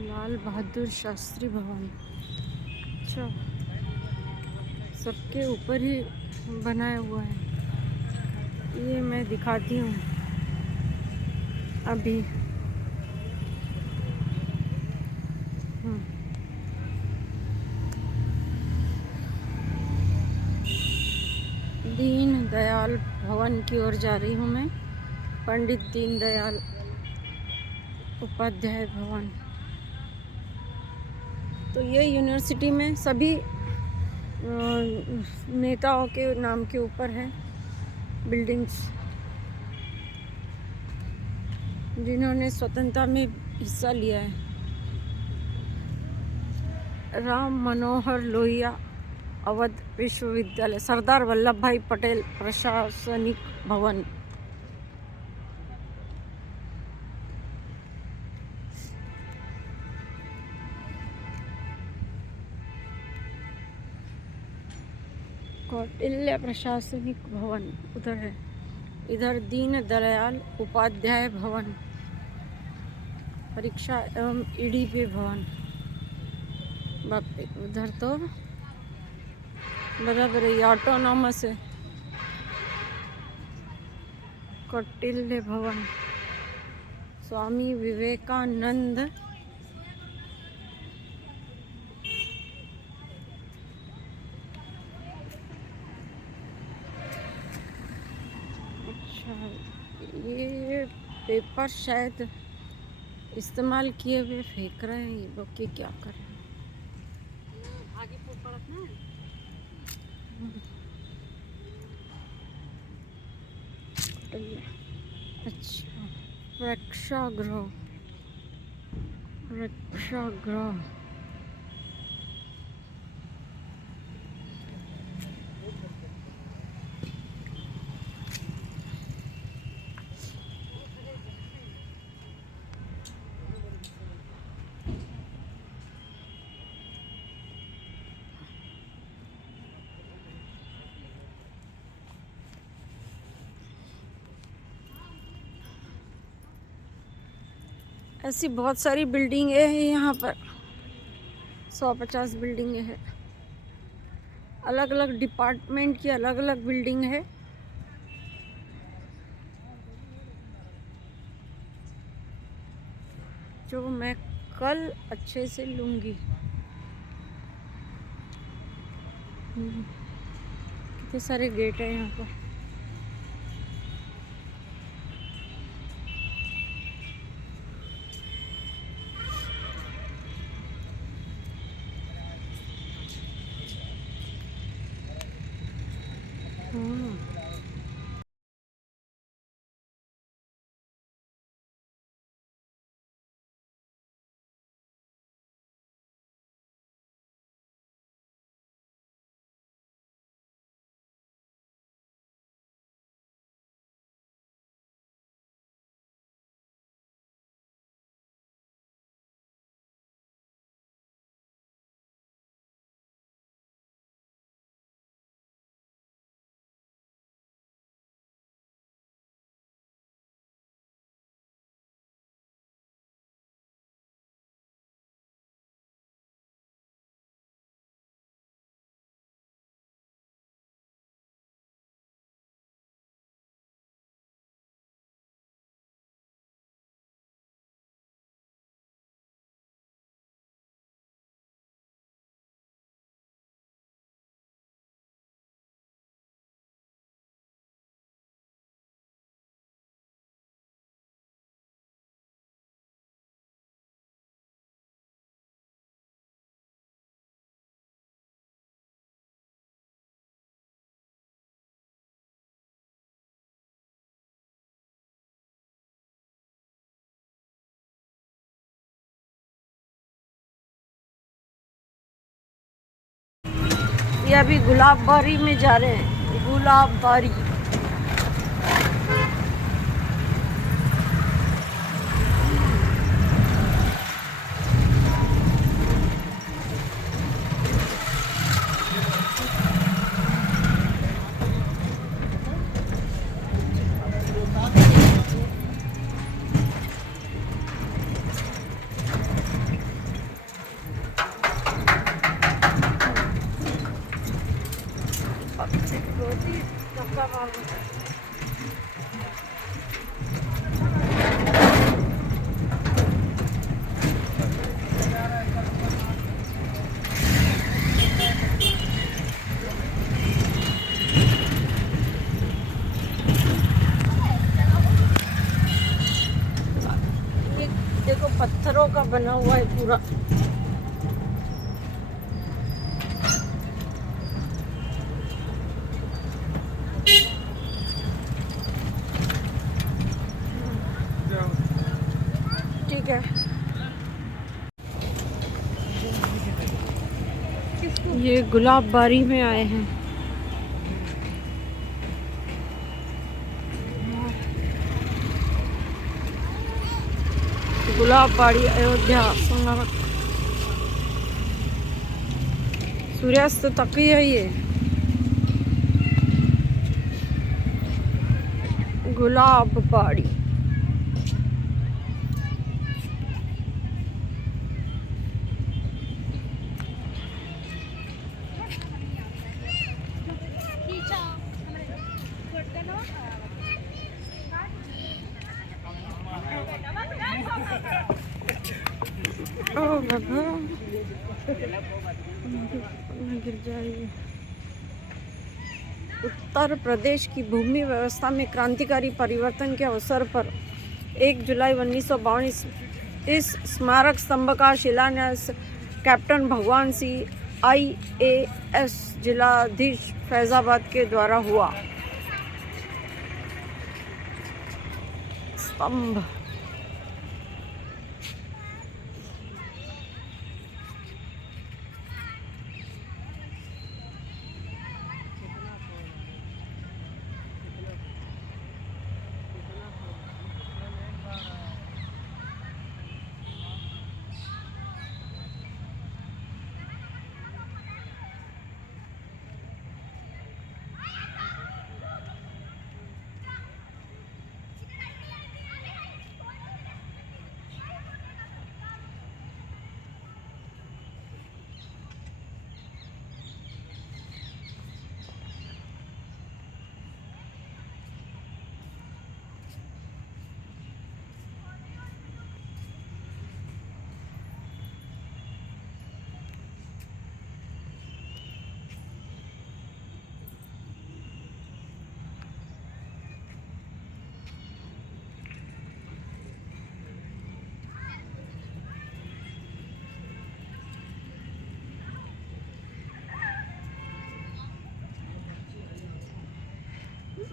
लाल बहादुर शास्त्री भवन। अच्छा, सबके ऊपर ही बनाया हुआ है। ये मैं दिखाती हूँ अभी। दीन दयाल भवन की ओर जा रही हूँ मैं। पंडित दीन दयाल उपाध्याय भवन। तो ये यूनिवर्सिटी में सभी नेताओं के नाम के ऊपर है बिल्डिंग्स, जिन्होंने स्वतंत्रता में हिस्सा लिया है। राम मनोहर लोहिया अवध विश्वविद्यालय, सरदार वल्लभ भाई पटेल प्रशासनिक भवन। कौटिल्य प्रशासनिक भवन उधर है। इधर दीन दयाल उपाध्याय भवन, परीक्षा एवं ईडीपी भवन। बाप रे, उधर तो बराबर है, ऑटोनॉमस है। कौटिल्य भवन, स्वामी विवेकानंद ये पेपर शायद इस्तेमाल किए हुए फेंक रहे हैं ये लोग, कि क्या कर रहे हैं। अच्छा, प्रेक्षागृह, प्रेक्षागृह। ऐसी बहुत सारी बिल्डिंगें हैं यहाँ पर, 150 बिल्डिंगें हैं। अलग अलग डिपार्टमेंट की अलग अलग बिल्डिंग है। जो मैं कल अच्छे से लूँगी। कितने सारे गेट हैं यहाँ पर। ये अभी गुलाब बारी में जा रहे हैं, गुलाब बारी। ये देखो पत्थरों का बना हुआ है पूरा। ठीक है, ये गुलाब बारी में आए हैं। गुलाब बाड़ी अयोध्या स्मारक। सूर्यास्त तक ही है ये गुलाब बाड़ी। ओ बाबा, गिर जाएगी। उत्तर प्रदेश की भूमि व्यवस्था में क्रांतिकारी परिवर्तन के अवसर पर 1 जुलाई 1952 इस स्मारक स्तंभ का शिलान्यास कैप्टन भगवान सिंह IAS जिलाधीश फैजाबाद के द्वारा हुआ। स्तंभ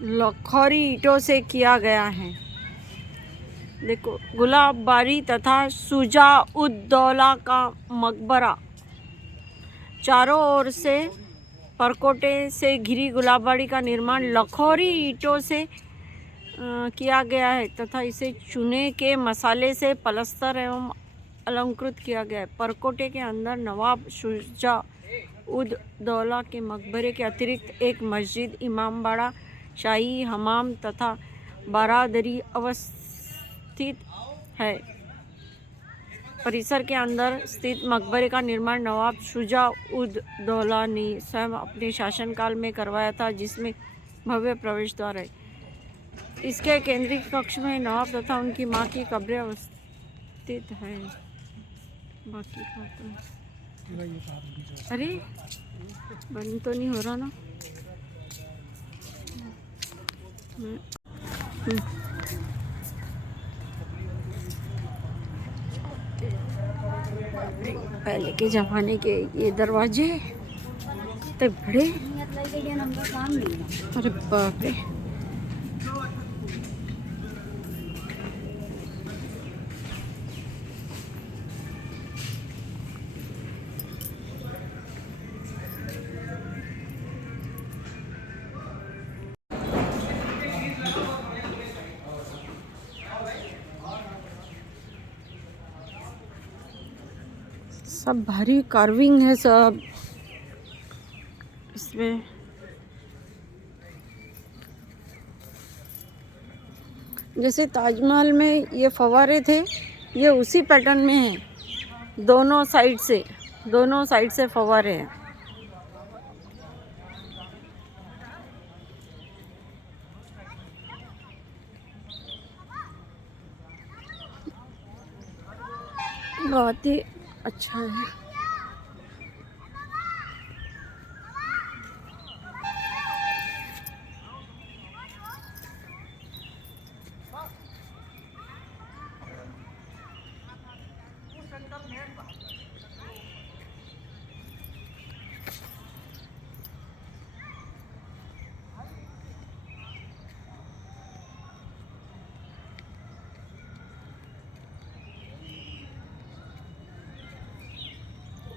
लखोरी ईंटों से किया गया है। देखो, गुलाब बारी तथा शुजा-उद-दौला का मकबरा। चारों ओर से परकोटे से घिरी गुलाब बाड़ी का निर्माण लखोरी ईंटों से किया गया है तथा इसे चूने के मसाले से पलस्तर एवं अलंकृत किया गया है। परकोटे के अंदर नवाब शुजा-उद-दौला के मकबरे के अतिरिक्त एक मस्जिद, इमामबाड़ा, शाही हमाम तथा बारादरी अवस्थित है। परिसर के अंदर स्थित मकबरे का निर्माण नवाब शुजा-उद-दौला ने स्वयं अपने शासनकाल में करवाया था, जिसमें भव्य प्रवेश द्वार है। इसके केंद्रीय कक्ष में नवाब तथा उनकी मां की कब्रें अवस्थित हैं। बाकी का तो अरे बंद तो नहीं हो रहा ना। पहले के जमाने के ये दरवाजे तो बड़े, अरे बाप रे। सब भारी कार्विंग है सब इसमें। जैसे ताजमहल में ये फव्वारे थे, ये उसी पैटर्न में है। दोनों साइड से फव्वारे हैं। बहुत ही अच्छा है।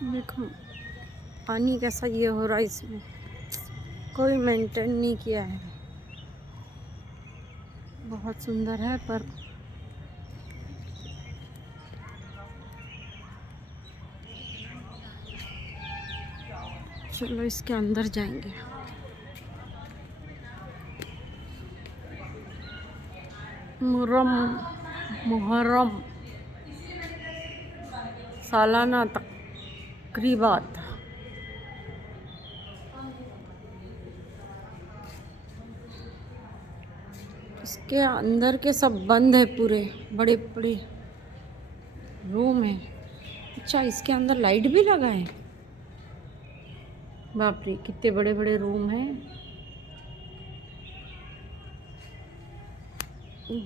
देखो पानी कैसा ये हो रहा है, इसमें कोई मेंटेन नहीं किया है। बहुत सुंदर है पर चलो इसके अंदर जाएंगे। मुहर्रम सालाना तकरीबात। इसके अंदर के सब बंद है, पूरे बड़े बड़े रूम है। अच्छा, इसके अंदर लाइट भी लगा है। बाप रे, कितने बड़े बड़े रूम हैं।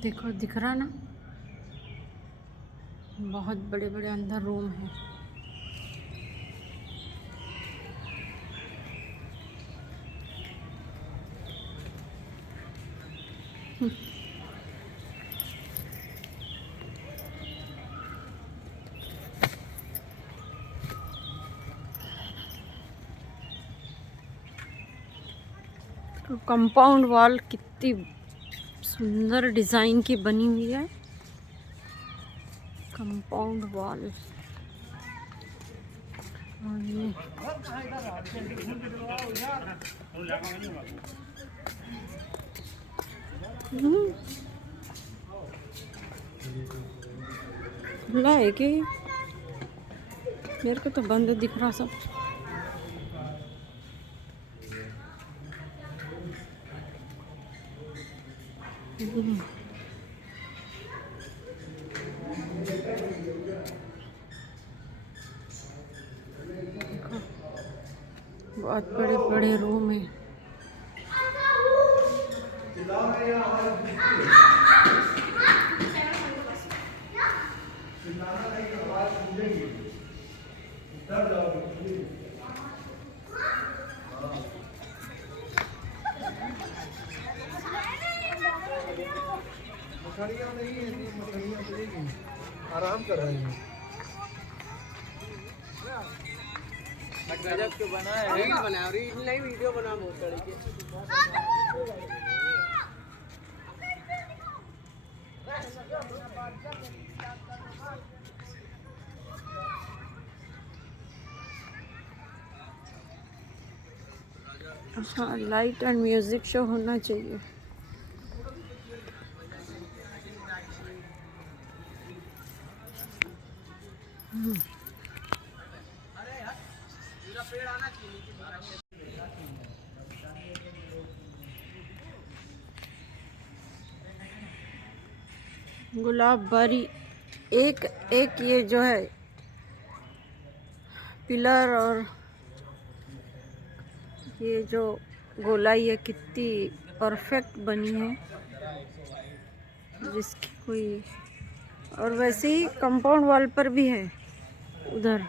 देखो दिख रहा ना, बहुत बड़े बड़े अंदर रूम हैं। तो कंपाउंड वॉल कितनी सुंदर डिज़ाइन की बनी हुई है। कंपाउंड वॉल और ये खुला है कि मेरे को तो बंद दिख रहा सब। बहुत बड़े बड़े रूम हैं। आराम कर रहे हैं। गजब के बना है, रील बना, रील नहीं वीडियो बना बहुत तरीके। हाँ, लाइट एंड म्यूजिक शो होना चाहिए। गुलाब बारी एक एक ये जो है पिलर और ये जो गोलाई है कितनी परफेक्ट बनी है, जिसकी कोई। और वैसे ही कंपाउंड वॉल पर भी है उधर।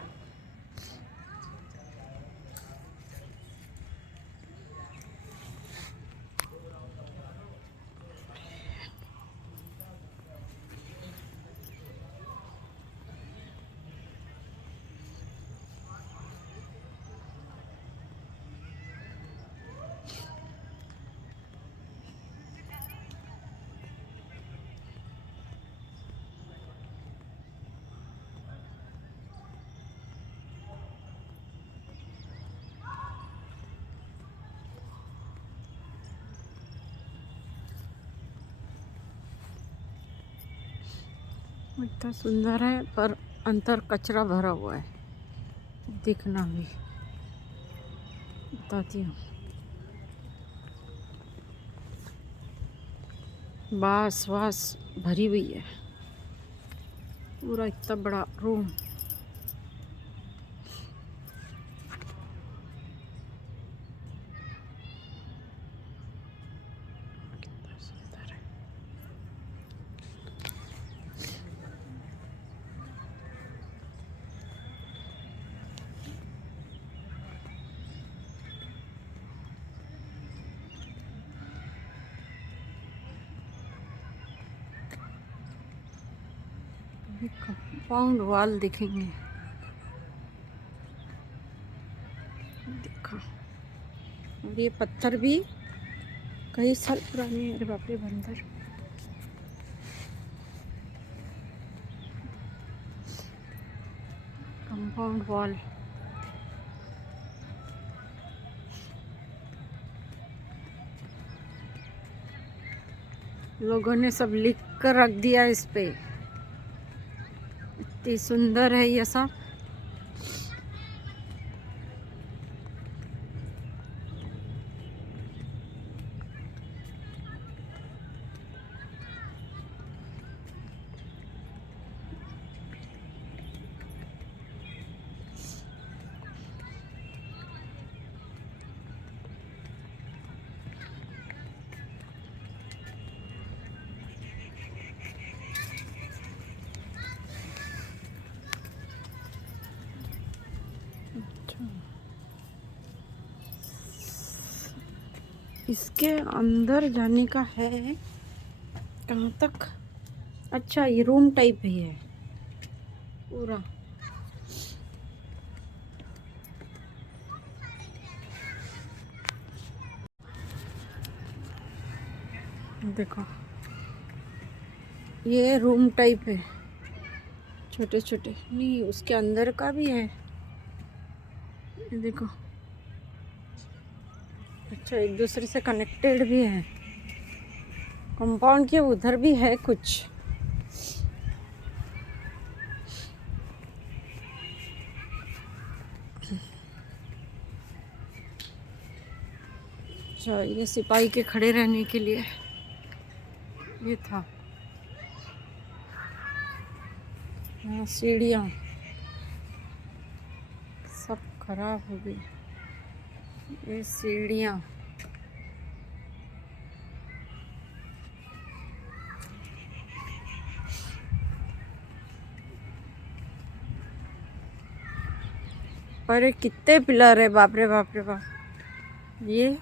इतना सुंदर है पर अंदर कचरा भरा हुआ है, दिखना भी। बताती हूँ, बास वास भरी हुई है पूरा, इतना बड़ा रूम। कितना सुंदर है। कंपाउंड वॉल दिखेंगे, देखा। और ये पत्थर भी कई साल पुराने हैं। अरे बाप रे, बंदर। कंपाउंड वॉल, लोगों ने सब लिख कर रख दिया इस पे। इतनी सुंदर है ये सब। इसके अंदर जाने का है, कहाँ तक? अच्छा, ये रूम टाइप ही है पूरा। देखो, ये रूम टाइप है, छोटे छोटे। नहीं, उसके अंदर का भी है, ये देखो। अच्छा, एक दूसरे से कनेक्टेड भी है। कंपाउंड के उधर भी है कुछ। अच्छा, ये सिपाही के खड़े रहने के लिए ये था। यहाँ सीढ़ियाँ सब खराब हो गई, ये सीढ़ियाँ। अरे कितने पिलर है, बाप रे बाप रे बाप। ये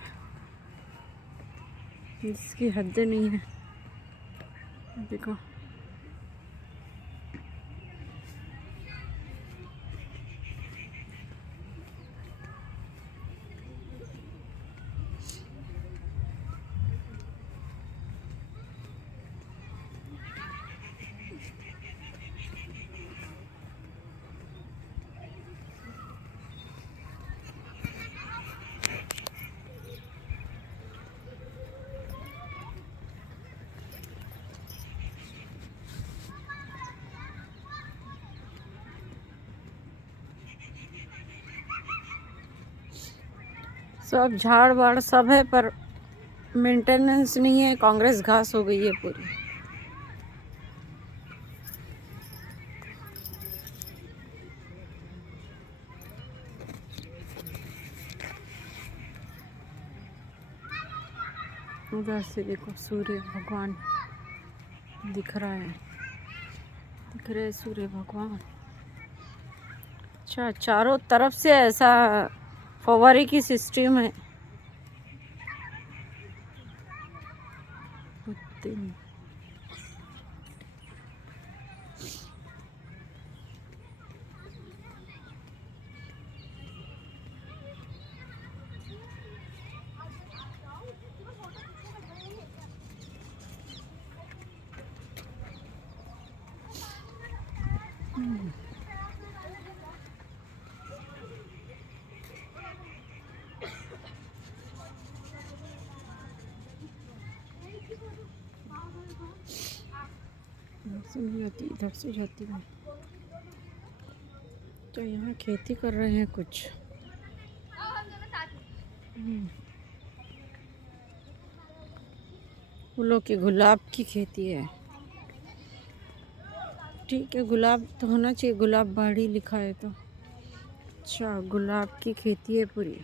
इसकी हद नहीं है, देखो। सब झाड़ वाड़ सब है पर मेंटेनेंस नहीं है, कांग्रेस घास हो गई है पूरी। उधर से देखो, सूर्य भगवान दिख रहा है, दिख रहे सूर्य भगवान। अच्छा, चारों तरफ से ऐसा फव्वारे की सिस्टम है। से नहीं जाती, इधर से जाती है। तो यहाँ खेती कर रहे हैं कुछ। फूलों की, गुलाब की खेती है। ठीक है, गुलाब तो होना चाहिए, गुलाब बाड़ी लिखा है तो। अच्छा, गुलाब की खेती है पूरी।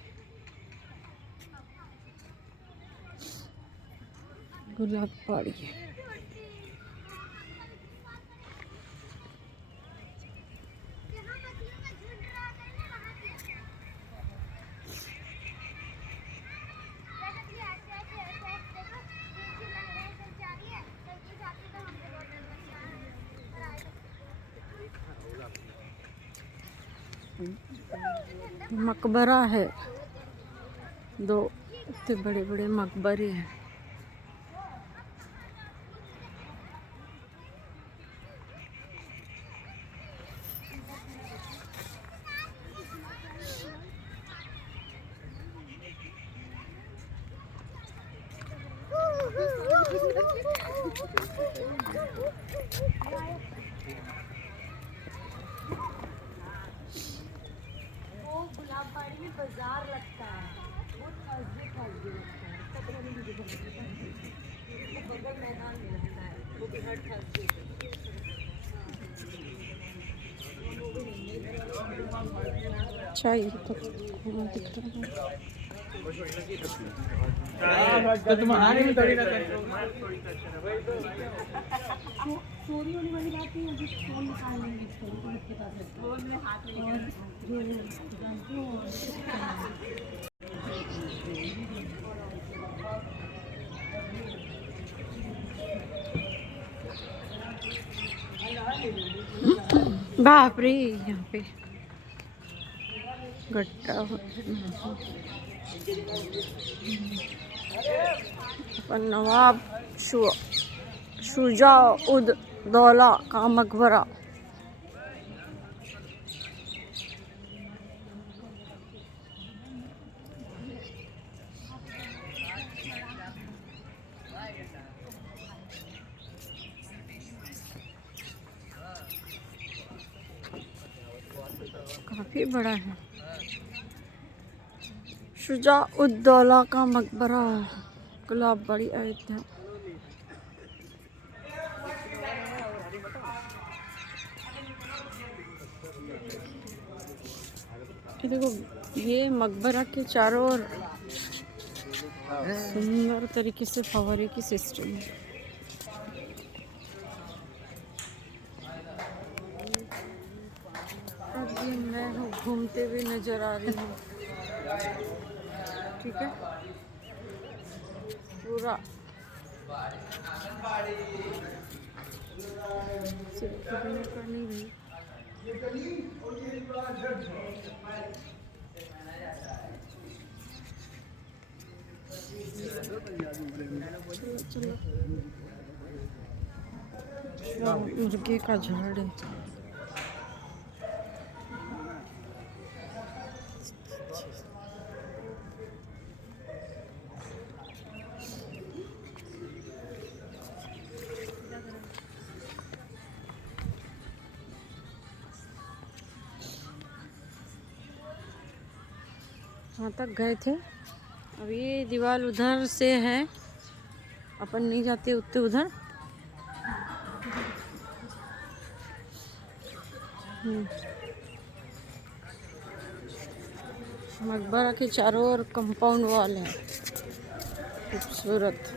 गुलाब बाड़ी है। मकबरा है, दो इतने बड़े बड़े मकबरे हैं। अच्छा, ये तो वहाँ दिख रहा है। तो तुम आने में थोड़ी ना चोरी होने वाली बात नहीं होगी, फोन निकाल लेंगे इसको, उसके पास है। फोन में हाथ बाप रे, यहाँ पे गट्टा अपन नवाब शुजा उद दौला का मकबरा। काफी बड़ा है। शुजा उद दौला का मकबरा, गुलाब बाड़ी, अयोध्या। ये देखो, ये मकबरा के चारों ओर सुंदर तरीके से फव्वारे की सिस्टम है। अब ये मैं हूँ, घूमते हुए नजर आ रही हूँ। ठीक है, पूरा सिर्फ घूमने का नहीं भाई। चलो मुर्गे का झाड़ है। वहाँ तक गए थे। अब ये दीवार उधर से है, अपन नहीं जाते उतने उधर। मकबरा के चारों ओर कंपाउंड वॉल है, खूबसूरत।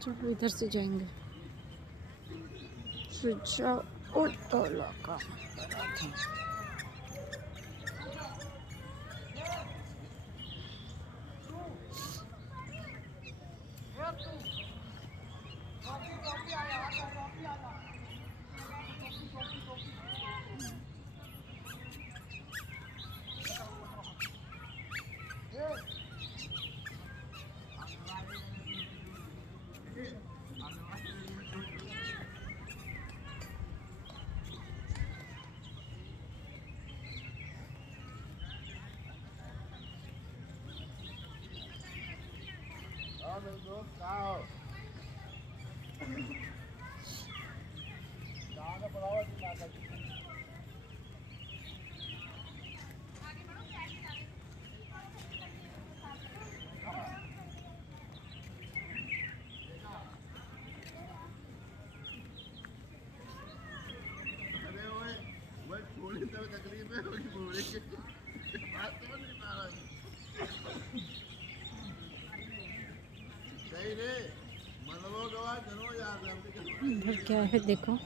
चलो इधर से जाएंगे। शुजा उद दौला का मकबरा था। इधर क्या है देखो।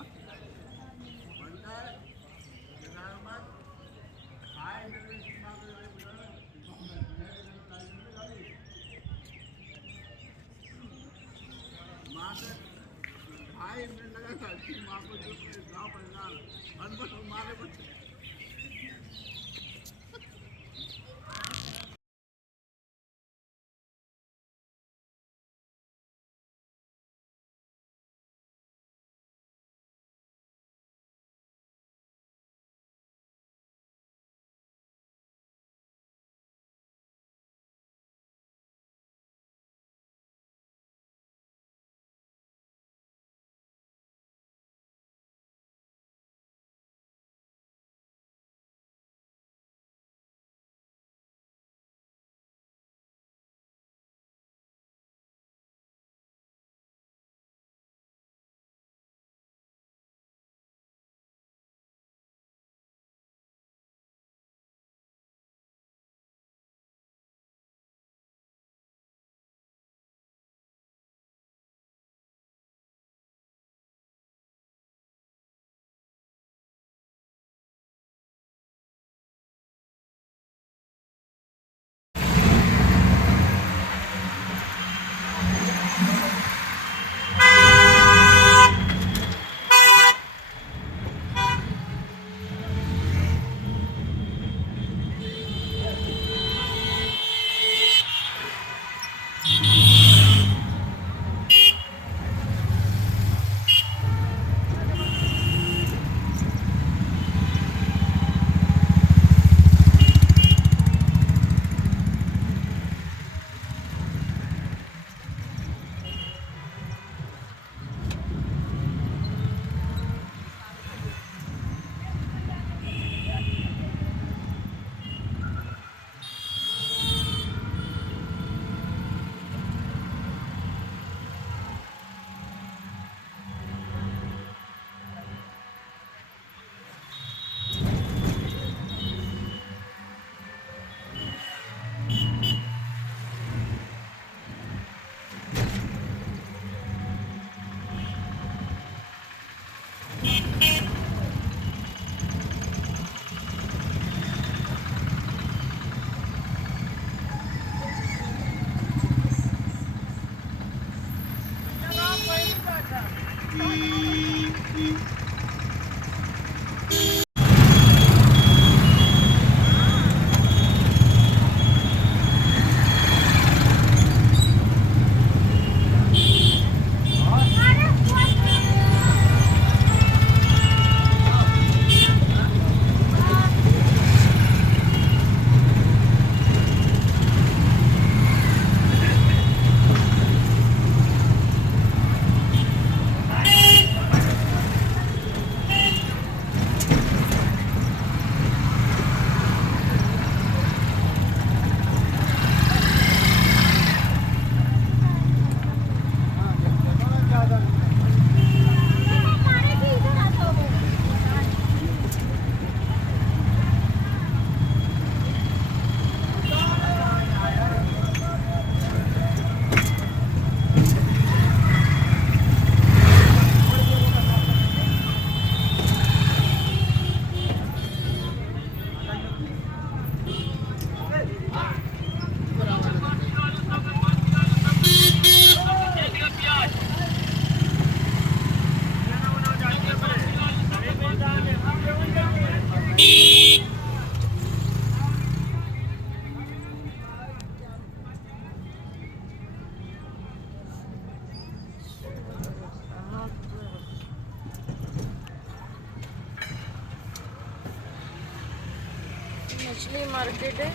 मछली मार्केट है,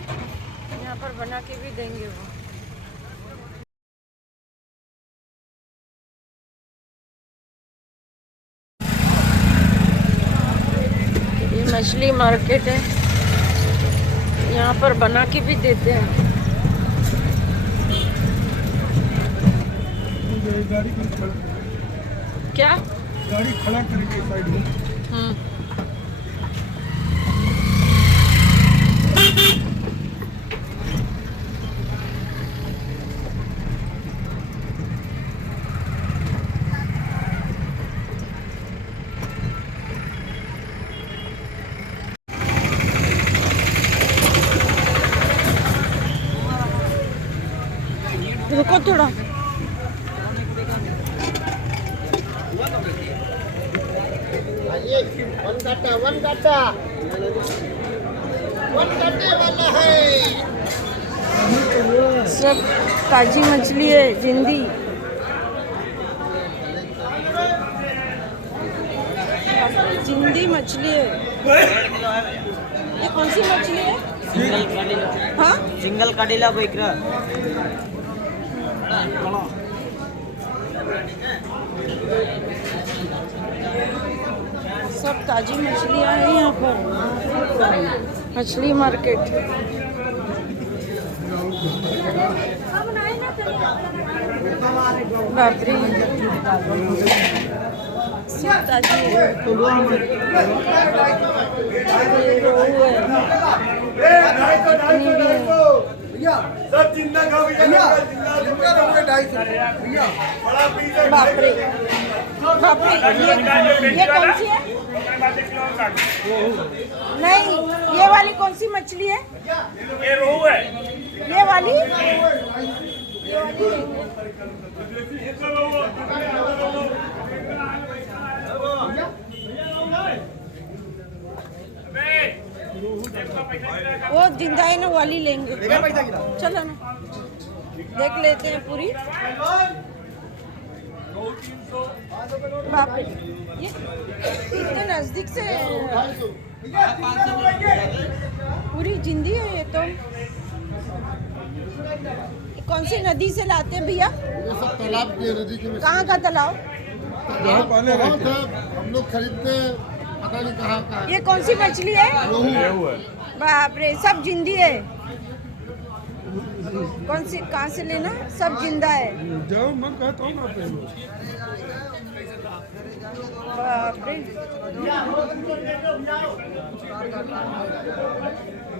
यहाँ पर बना के भी देंगे वो। मछली मार्केट है, यहाँ पर बना के भी देते हैं। क्या गाड़ी खड़ा करके साइड में रुको थोड़ा। सब ताजी मछली है, जिंदी। जिंदी मछली है। ये कौन सी मछली है? हाँ, सिंगल काटीला बैकरा सब ताजी मछलियाँ हैं यहाँ पर। मछली मार्केट। बाप रे, सब ताजी है। ये रोहू है, कितनी भी है। सब जिंदा खाओ भैया बाप रे, बाप रे, ये कौन सी है? नहीं, ये वाली कौन सी मछली है? ये रोहू है। ये वाली? वो जिंदा है ना, वाली लेंगे। चलो ना, देख लेते हैं पूरी। बाप रे, ये इतने नजदीक से पूरी जिंदी है ये तो। कौन सी नदी से लाते हैं भैया? ये सब तालाब के नदी के कहाँ का तालाब? बहुत है, हम लोग खरीदते हैं, पता नहीं कहाँ का है। ये कौन सी मछली है? रोहू है। बाप रे, सब जिंदी है। कौन सी, कहाँ से लेना? सब जिंदा है। जाओ मन कहता हूँ ना पे बाप रे,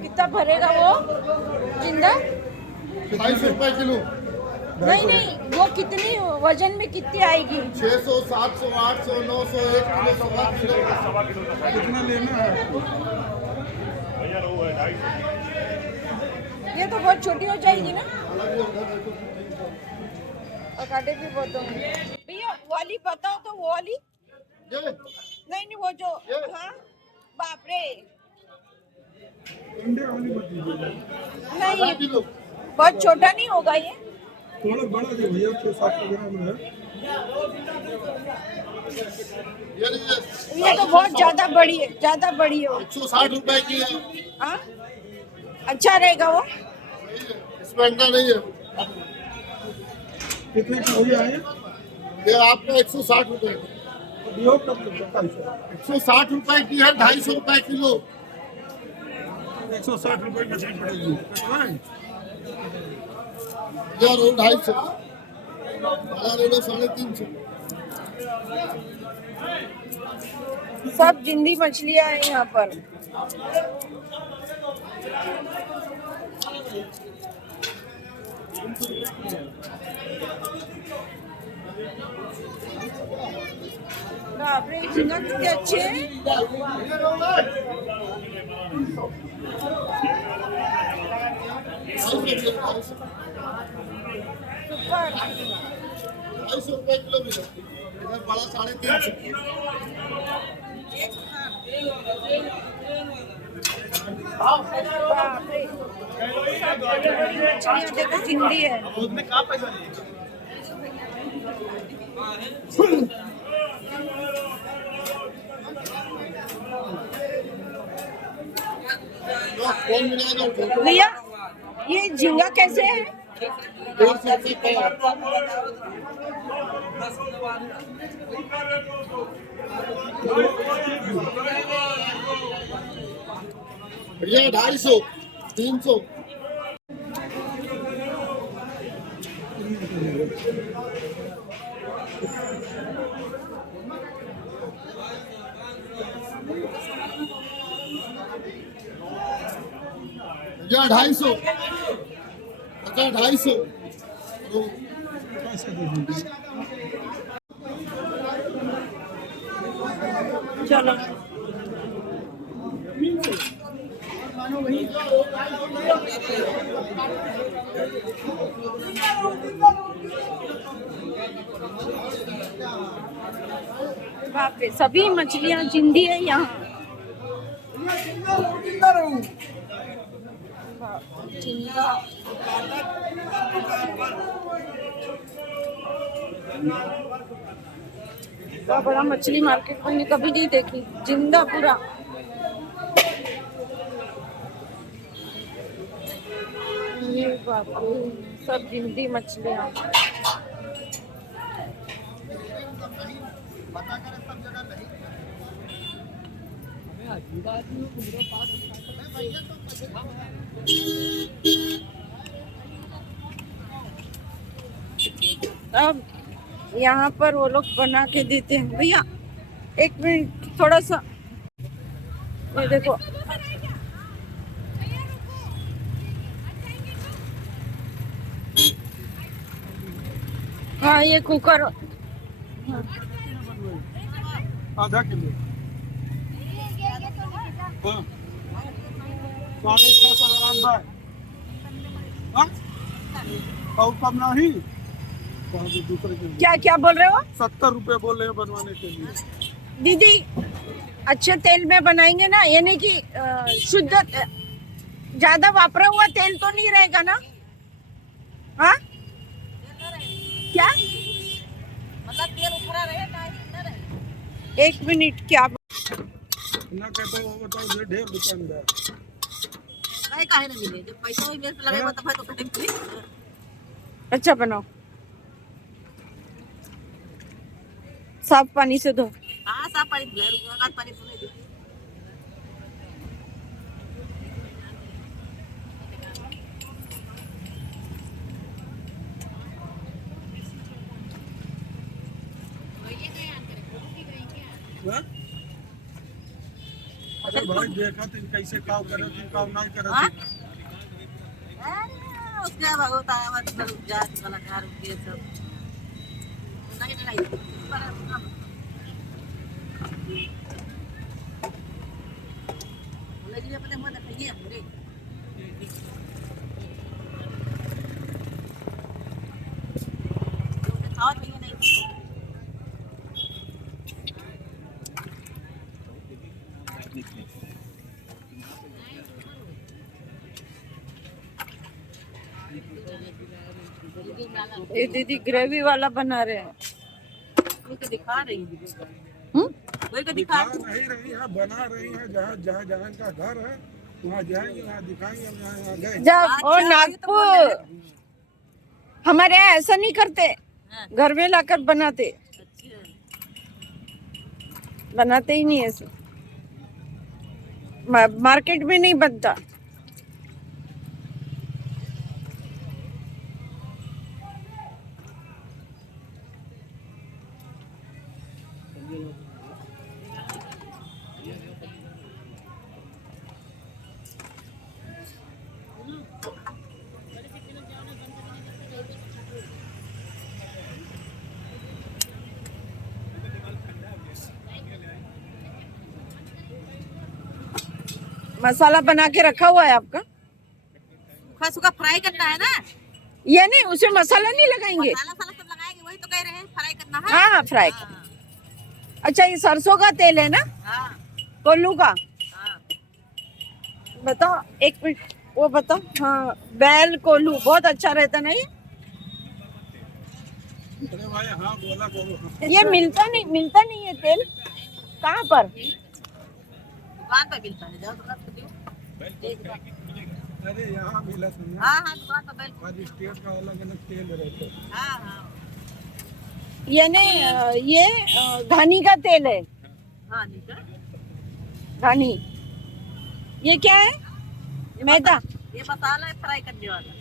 कितना भरेगा वो जिंदा? 250 रुपए किलो। नहीं नहीं, वो कितनी वजन में कितनी आएगी? 600, 700, 800, 900, 1 किलो, 1.25 किलो। कितना लेना है? ये तो बहुत छोटी हो जाएगी ना, और कांटे भी बहुत होंगे। भैया वाली बताओ तो, वो वाली? नहीं नहीं, वो जो, हाँ। बाप रे, इंडिया वाली मत दीजिए, नहीं बहुत छोटा नहीं होगा ये? थोड़ा बड़ा जो भैया 6-7 ग्राम है। ये तो बहुत ज्यादा बड़ी है, ज्यादा बड़ी है। 160 रुपए की है। हाँ, अच्छा रहेगा वो? इसमें अंडा नहीं है। कितने का हो गया है? ये आपका 160 रुपए की। 160 रुपए की है, 250 रुपए किलो। 160 रुपए मछली पड़ेगी। ये रोहू 250, बड़ा रोहू 350। सब जिंदी मछलियाँ हैं यहाँ पर। बाप रे, झींगा कितने अच्छे हैं। सुपर। 250 रुपए किलो मिला। इधर बड़ा 350। बाप रे, सब बड़ी मछलियाँ देखो, जिंदी है। उसमें कहाँ पैसा नहीं? भैया ये झींगा कैसे है? 150 रुपए। भैया 250 300 भैया 250 अच्छा 250 पैसे दे दीजिए। चलो बाप रे, सभी मछलियां जिंदी है यहाँ। जिंदा इतना बड़ा मछली मार्केट मैंने कभी नहीं देखी, जिंदा पूरा। ये बाप रे, सब जिंदी मछलियाँ। अब यहाँ पर वो लोग बना के देते हैं। भैया एक मिनट, थोड़ा सा ये देखो, हाँ ये कुकर। आधा किलो हाँ 650 ग्राम है हाँ? और कम नहीं दूसरे के लिए क्या क्या बोल रहे हो 70 रुपए बोल रहे हैं बनवाने के लिए। दीदी? अच्छे तेल में बनाएंगे ना, यानी कि शुद्ध, ज्यादा वापरा हुआ तेल तो नहीं रहेगा ना? हाँ क्या मतलब तेल उखड़ा रहे ना रहे? एक मिनट, क्या ना कहते हो बताओ ढेर दुकानदार काहे ना मिले, जब पैसा ही वेस्ट लगेगा तो भाई तो कटेंगे। अच्छा बनाओ, साफ पानी से धो। हाँ साफ पानी धुला, रुका पानी धुले दे। हाँ? अरे भाई देखा तुम कैसे काम करो तुम काम नहीं करो हाँ? उसके बाद होता है मतलब जात कलाकार के सब नहीं नहीं बोले जी अपने मन खाइए हमरे खाओ पिए नहीं। ये दीदी ग्रेवी वाला बना रहे हैं। कोई को दिखा रही है, कोई को दिखा दिखा नहीं रही है बना रही है जहाँ जहाँ जहाँ का घर है वहाँ जाएंगे वहाँ दिखाएंगे यहाँ यहाँ गए जब और नागपुर हमारे यहाँ ऐसा नहीं करते, घर में लाकर बनाते, बनाते ही नहीं ऐसे, मार्केट में नहीं बनता। मसाला बना के रखा हुआ है आपका? सूखा सूखा फ्राई करना है ना, ये नहीं, उसमें मसाला नहीं लगाएंगे? मसाला साला सब लगाएंगे, वही तो कह रहे हैं फ्राई करना है। हाँ फ्राई। अच्छा ये सरसों का तेल है ना, हाँ कोल्लू का? हाँ बताओ एक मिनट, वो बताओ। हाँ बैल कोल्लू बहुत अच्छा रहता ना ये। अरे भाई हाँ बोला बोलो ये मिलता नहीं है तेल, कहाँ पर? दुकान पे मिलता है, जाओ दुकान पे दियो। अरे यहाँ मिला सुनिए हाँ हाँ दुकान पे बैल, हर स्टेट का अलग अलग तेल रहता है हाँ हाँ ये नहीं, ये घानी का तेल है, हाँ ठीक है। घानी। ये क्या है? मैदा ये मसाला है फ्राई करने वाला।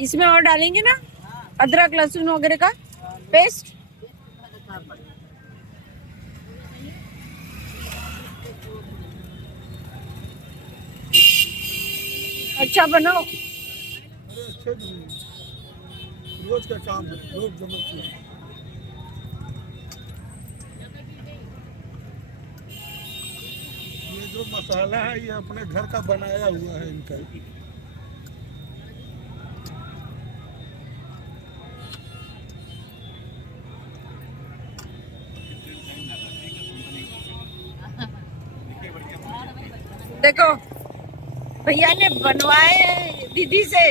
इसमें और डालेंगे ना अदरक लहसुन वगैरह का पेस्ट। अच्छा बनाओ। अरे अच्छे भी नहीं। रोज का काम है, रोज समझती है। ये जो मसाला है ये अपने घर का बनाया हुआ है इनका। देखो भैया ने बनवाए दीदी से।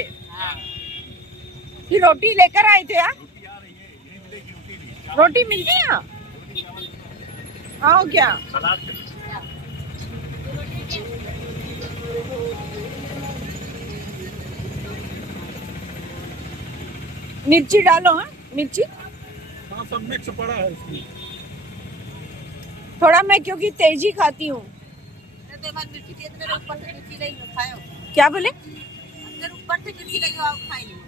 फिर रोटी लेकर आए थे यार। रोटी मिलती है यहाँ? आओ क्या? मिर्ची डालो। हाँ मिर्ची हाँ सब मिक्स पड़ा है इसमें। थोड़ा मैं क्योंकि तेजी खाती हूँ। मिर्ची दे दे, ऊपर से मिर्ची नहीं खाओ। क्या बोले? अंदर ऊपर से मिर्ची नहीं आप खाई नहीं।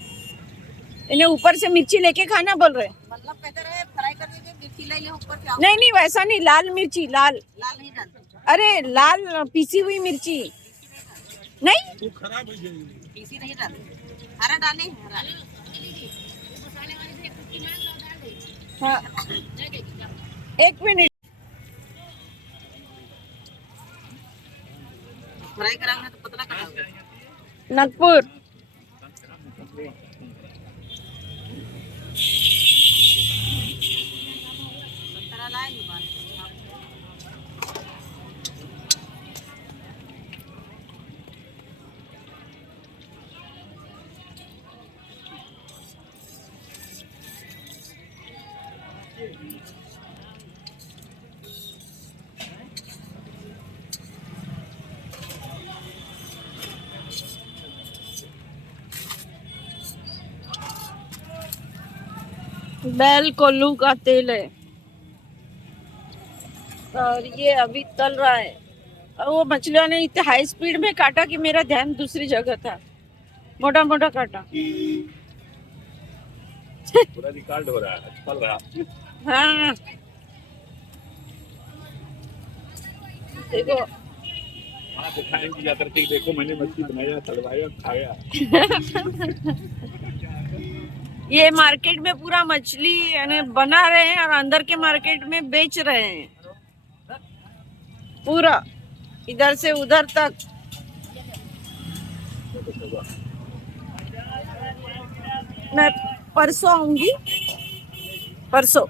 इन्हें ऊपर से मिर्ची लेके खाना बोल रहे? मतलब बेहतर है फ्राई कर दीजिए, मिर्ची ले ले ऊपर से। नहीं नहीं वैसा नहीं, लाल मिर्ची लाल। लाल नहीं डालते। अरे लाल पीसी हुई मिर्ची नहीं। वो खराब हो जाएगी। पीसी नहीं डालते, हरा डाले हरा। हाँ एक मिनट। फ्राई कराएंगे तो पतला कराओगे। नागपुर संतरा लाएंगे बाल। बैल कोल्लू का तेल है और ये अभी तल रहा है। और वो मछलियों ने इतने हाई स्पीड में काटा कि मेरा ध्यान दूसरी जगह था। मोटा मोटा काटा। पूरा रिकॉर्ड हो रहा है, चल रहा है। हाँ देखो वहाँ दिखाएंगे जाकर के, देखो मैंने मछली बनाया, तलवाया, खाया। ये मार्केट में पूरा मछली यानी बना रहे हैं और अंदर के मार्केट में बेच रहे हैं पूरा, इधर से उधर तक। मैं परसों आऊंगी, परसों।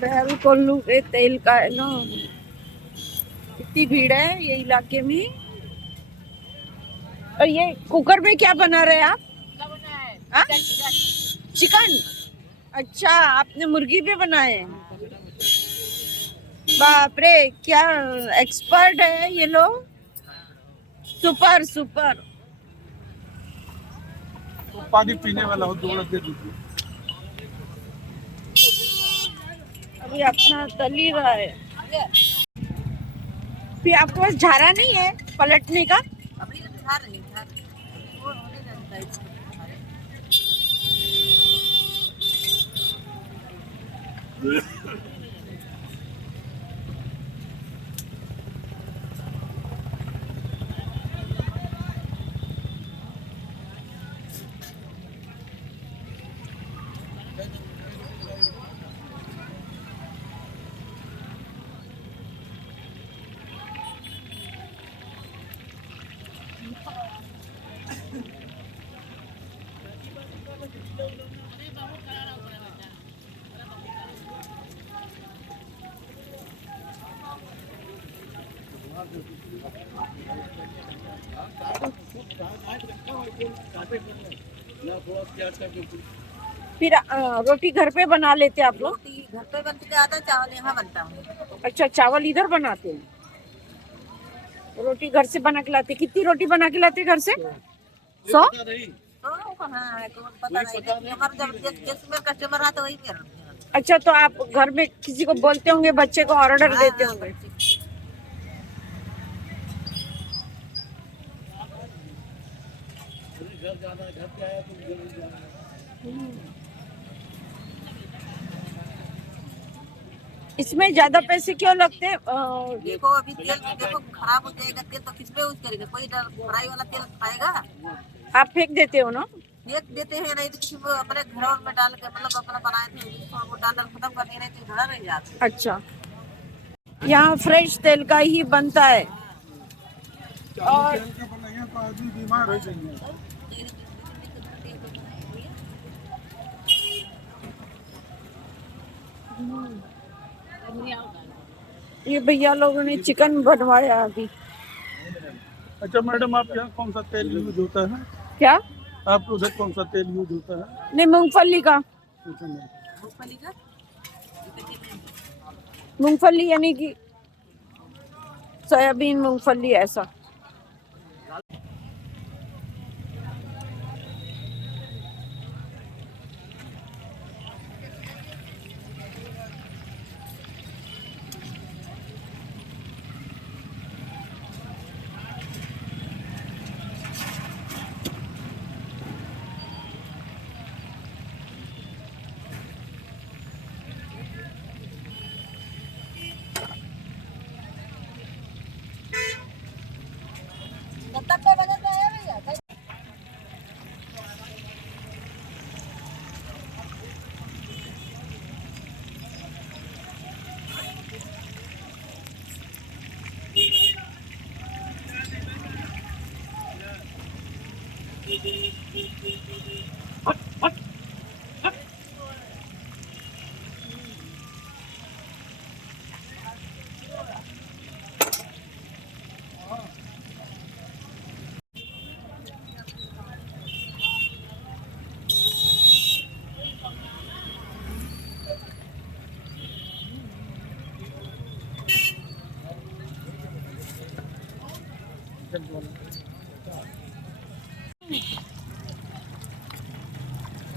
बैल कोल्लू के तेल का है ना। इतनी भीड़ है ये इलाके में। और ये कुकर में क्या बना रहे हैं आप? हाँ? चिकन। अच्छा आपने मुर्गी पे बनाए। बाप रे क्या एक्सपर्ट है ये लोग। Super super. तो पानी पीने वाला हो दो दे दीजिए। अभी अपना तल ही रहा है। फिर आपके पास झारा नहीं है पलटने का? अभी झार नहीं, झार वो होने लगता है। फिर रोटी घर पे बना लेते आप लोग? रोटी घर पे बनती ज्यादा, चावल यहाँ बनता है। अच्छा चावल इधर बनाते हैं, रोटी घर से बना के लाते। कितनी रोटी बना के लाते घर से? 100? तो कस्टमर आता वही कर। अच्छा, तो आप घर में किसी को बोलते होंगे, बच्चे को ऑर्डर देते होंगे। इसमें ज्यादा पैसे क्यों लगते हैं? देखो अभी तेल देखो खराब हो जाएगा तेल तो किस में यूज करेगा, कोई फ्राई वाला तेल खाएगा। आप फेंक देते हो ना? फेंक देते हैं, नहीं तो किसी को अपने घरों में डाल के मतलब अपना बनाए थे उसको वो डाल खत्म कर देना तो घड़ा रह जाता। अच्छा, यहाँ फ्रेश तेल का ही बनता है। और तेल के बनाइए तो आदमी बीमार हो जाएंगे। ये भैया लोगों ने चिकन बनवाया अभी। अच्छा मैडम, आपके यहाँ कौन सा तेल यूज होता है? क्या? आपके उधर कौन सा तेल यूज होता है? नहीं, मूंगफली का। अच्छा मैडम। मूंगफली का मूंगफली यानी कि सोयाबीन, मूंगफली ऐसा।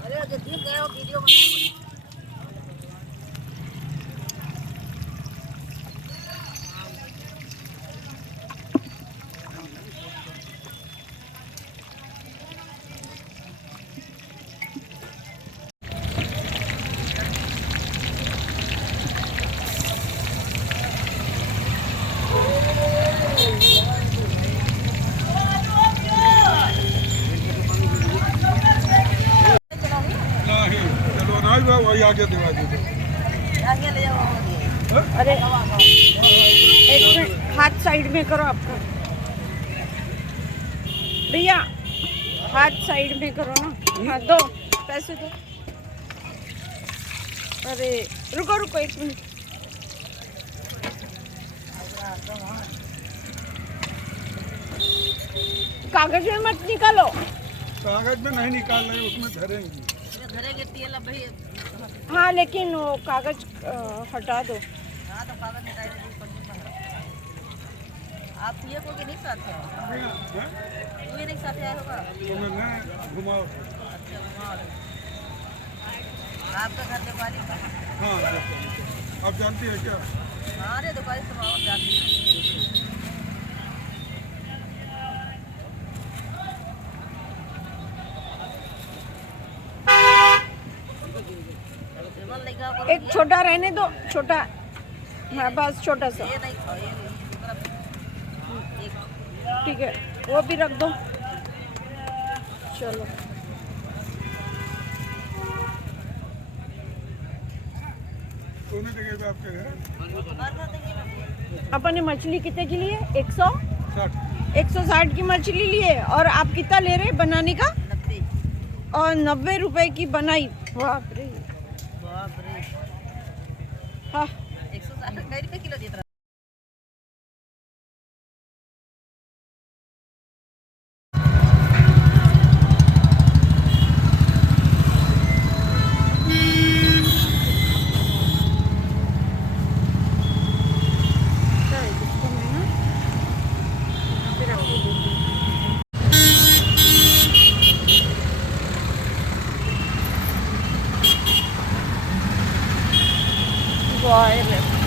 अरे जो देख गए वो वीडियो बनाओ। नहीं चलो ना भाई, वही आगे दिवा दीजिए। आगे ले जाओ। अरे एक मिनट, हाथ साइड में करो आपका भैया, हाथ साइड में करो ना। हाँ, दो पैसे दो। अरे रुको रुको एक मिनट। कागज में मत निकालो। कागज में नहीं निकालना है, उसमें धरेंगे। धरेंगे तेल अब भाई। हाँ, लेकिन वो कागज हटा दो। हाँ तो कागज निकाल दीजिए। आप ये को के नहीं साथ है? ये नहीं साथ आया होगा। उन्होंने घुमाओ। अच्छा घुमाओ। आपका घर दुकानी का? हाँ, आप जानती है क्या? हाँ रे दुकानी से और जाती है। एक छोटा रहने दो, छोटा। हाँ बस छोटा सा। ये नहीं खाओ, ये ठीक है, वो भी रख दो। चलो दोनों जगह पे आपके हैं। अपन ने मछली कितने की ली है? 60। 160 की मछली लिए। और आप कितना ले रहे बनाने का? 90। और 90 रुपए की बनाई। बाप रे। बाप रे। हाँ 160 रुपए किलो देता। बाहेर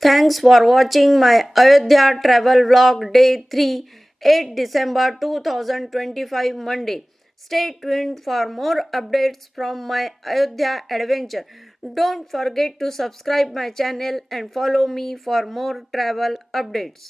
Thanks for watching my Ayodhya travel vlog day 3, 8 December 2025 Monday. Stay tuned for more updates from my Ayodhya adventure. Don't forget to subscribe my channel and follow me for more travel updates.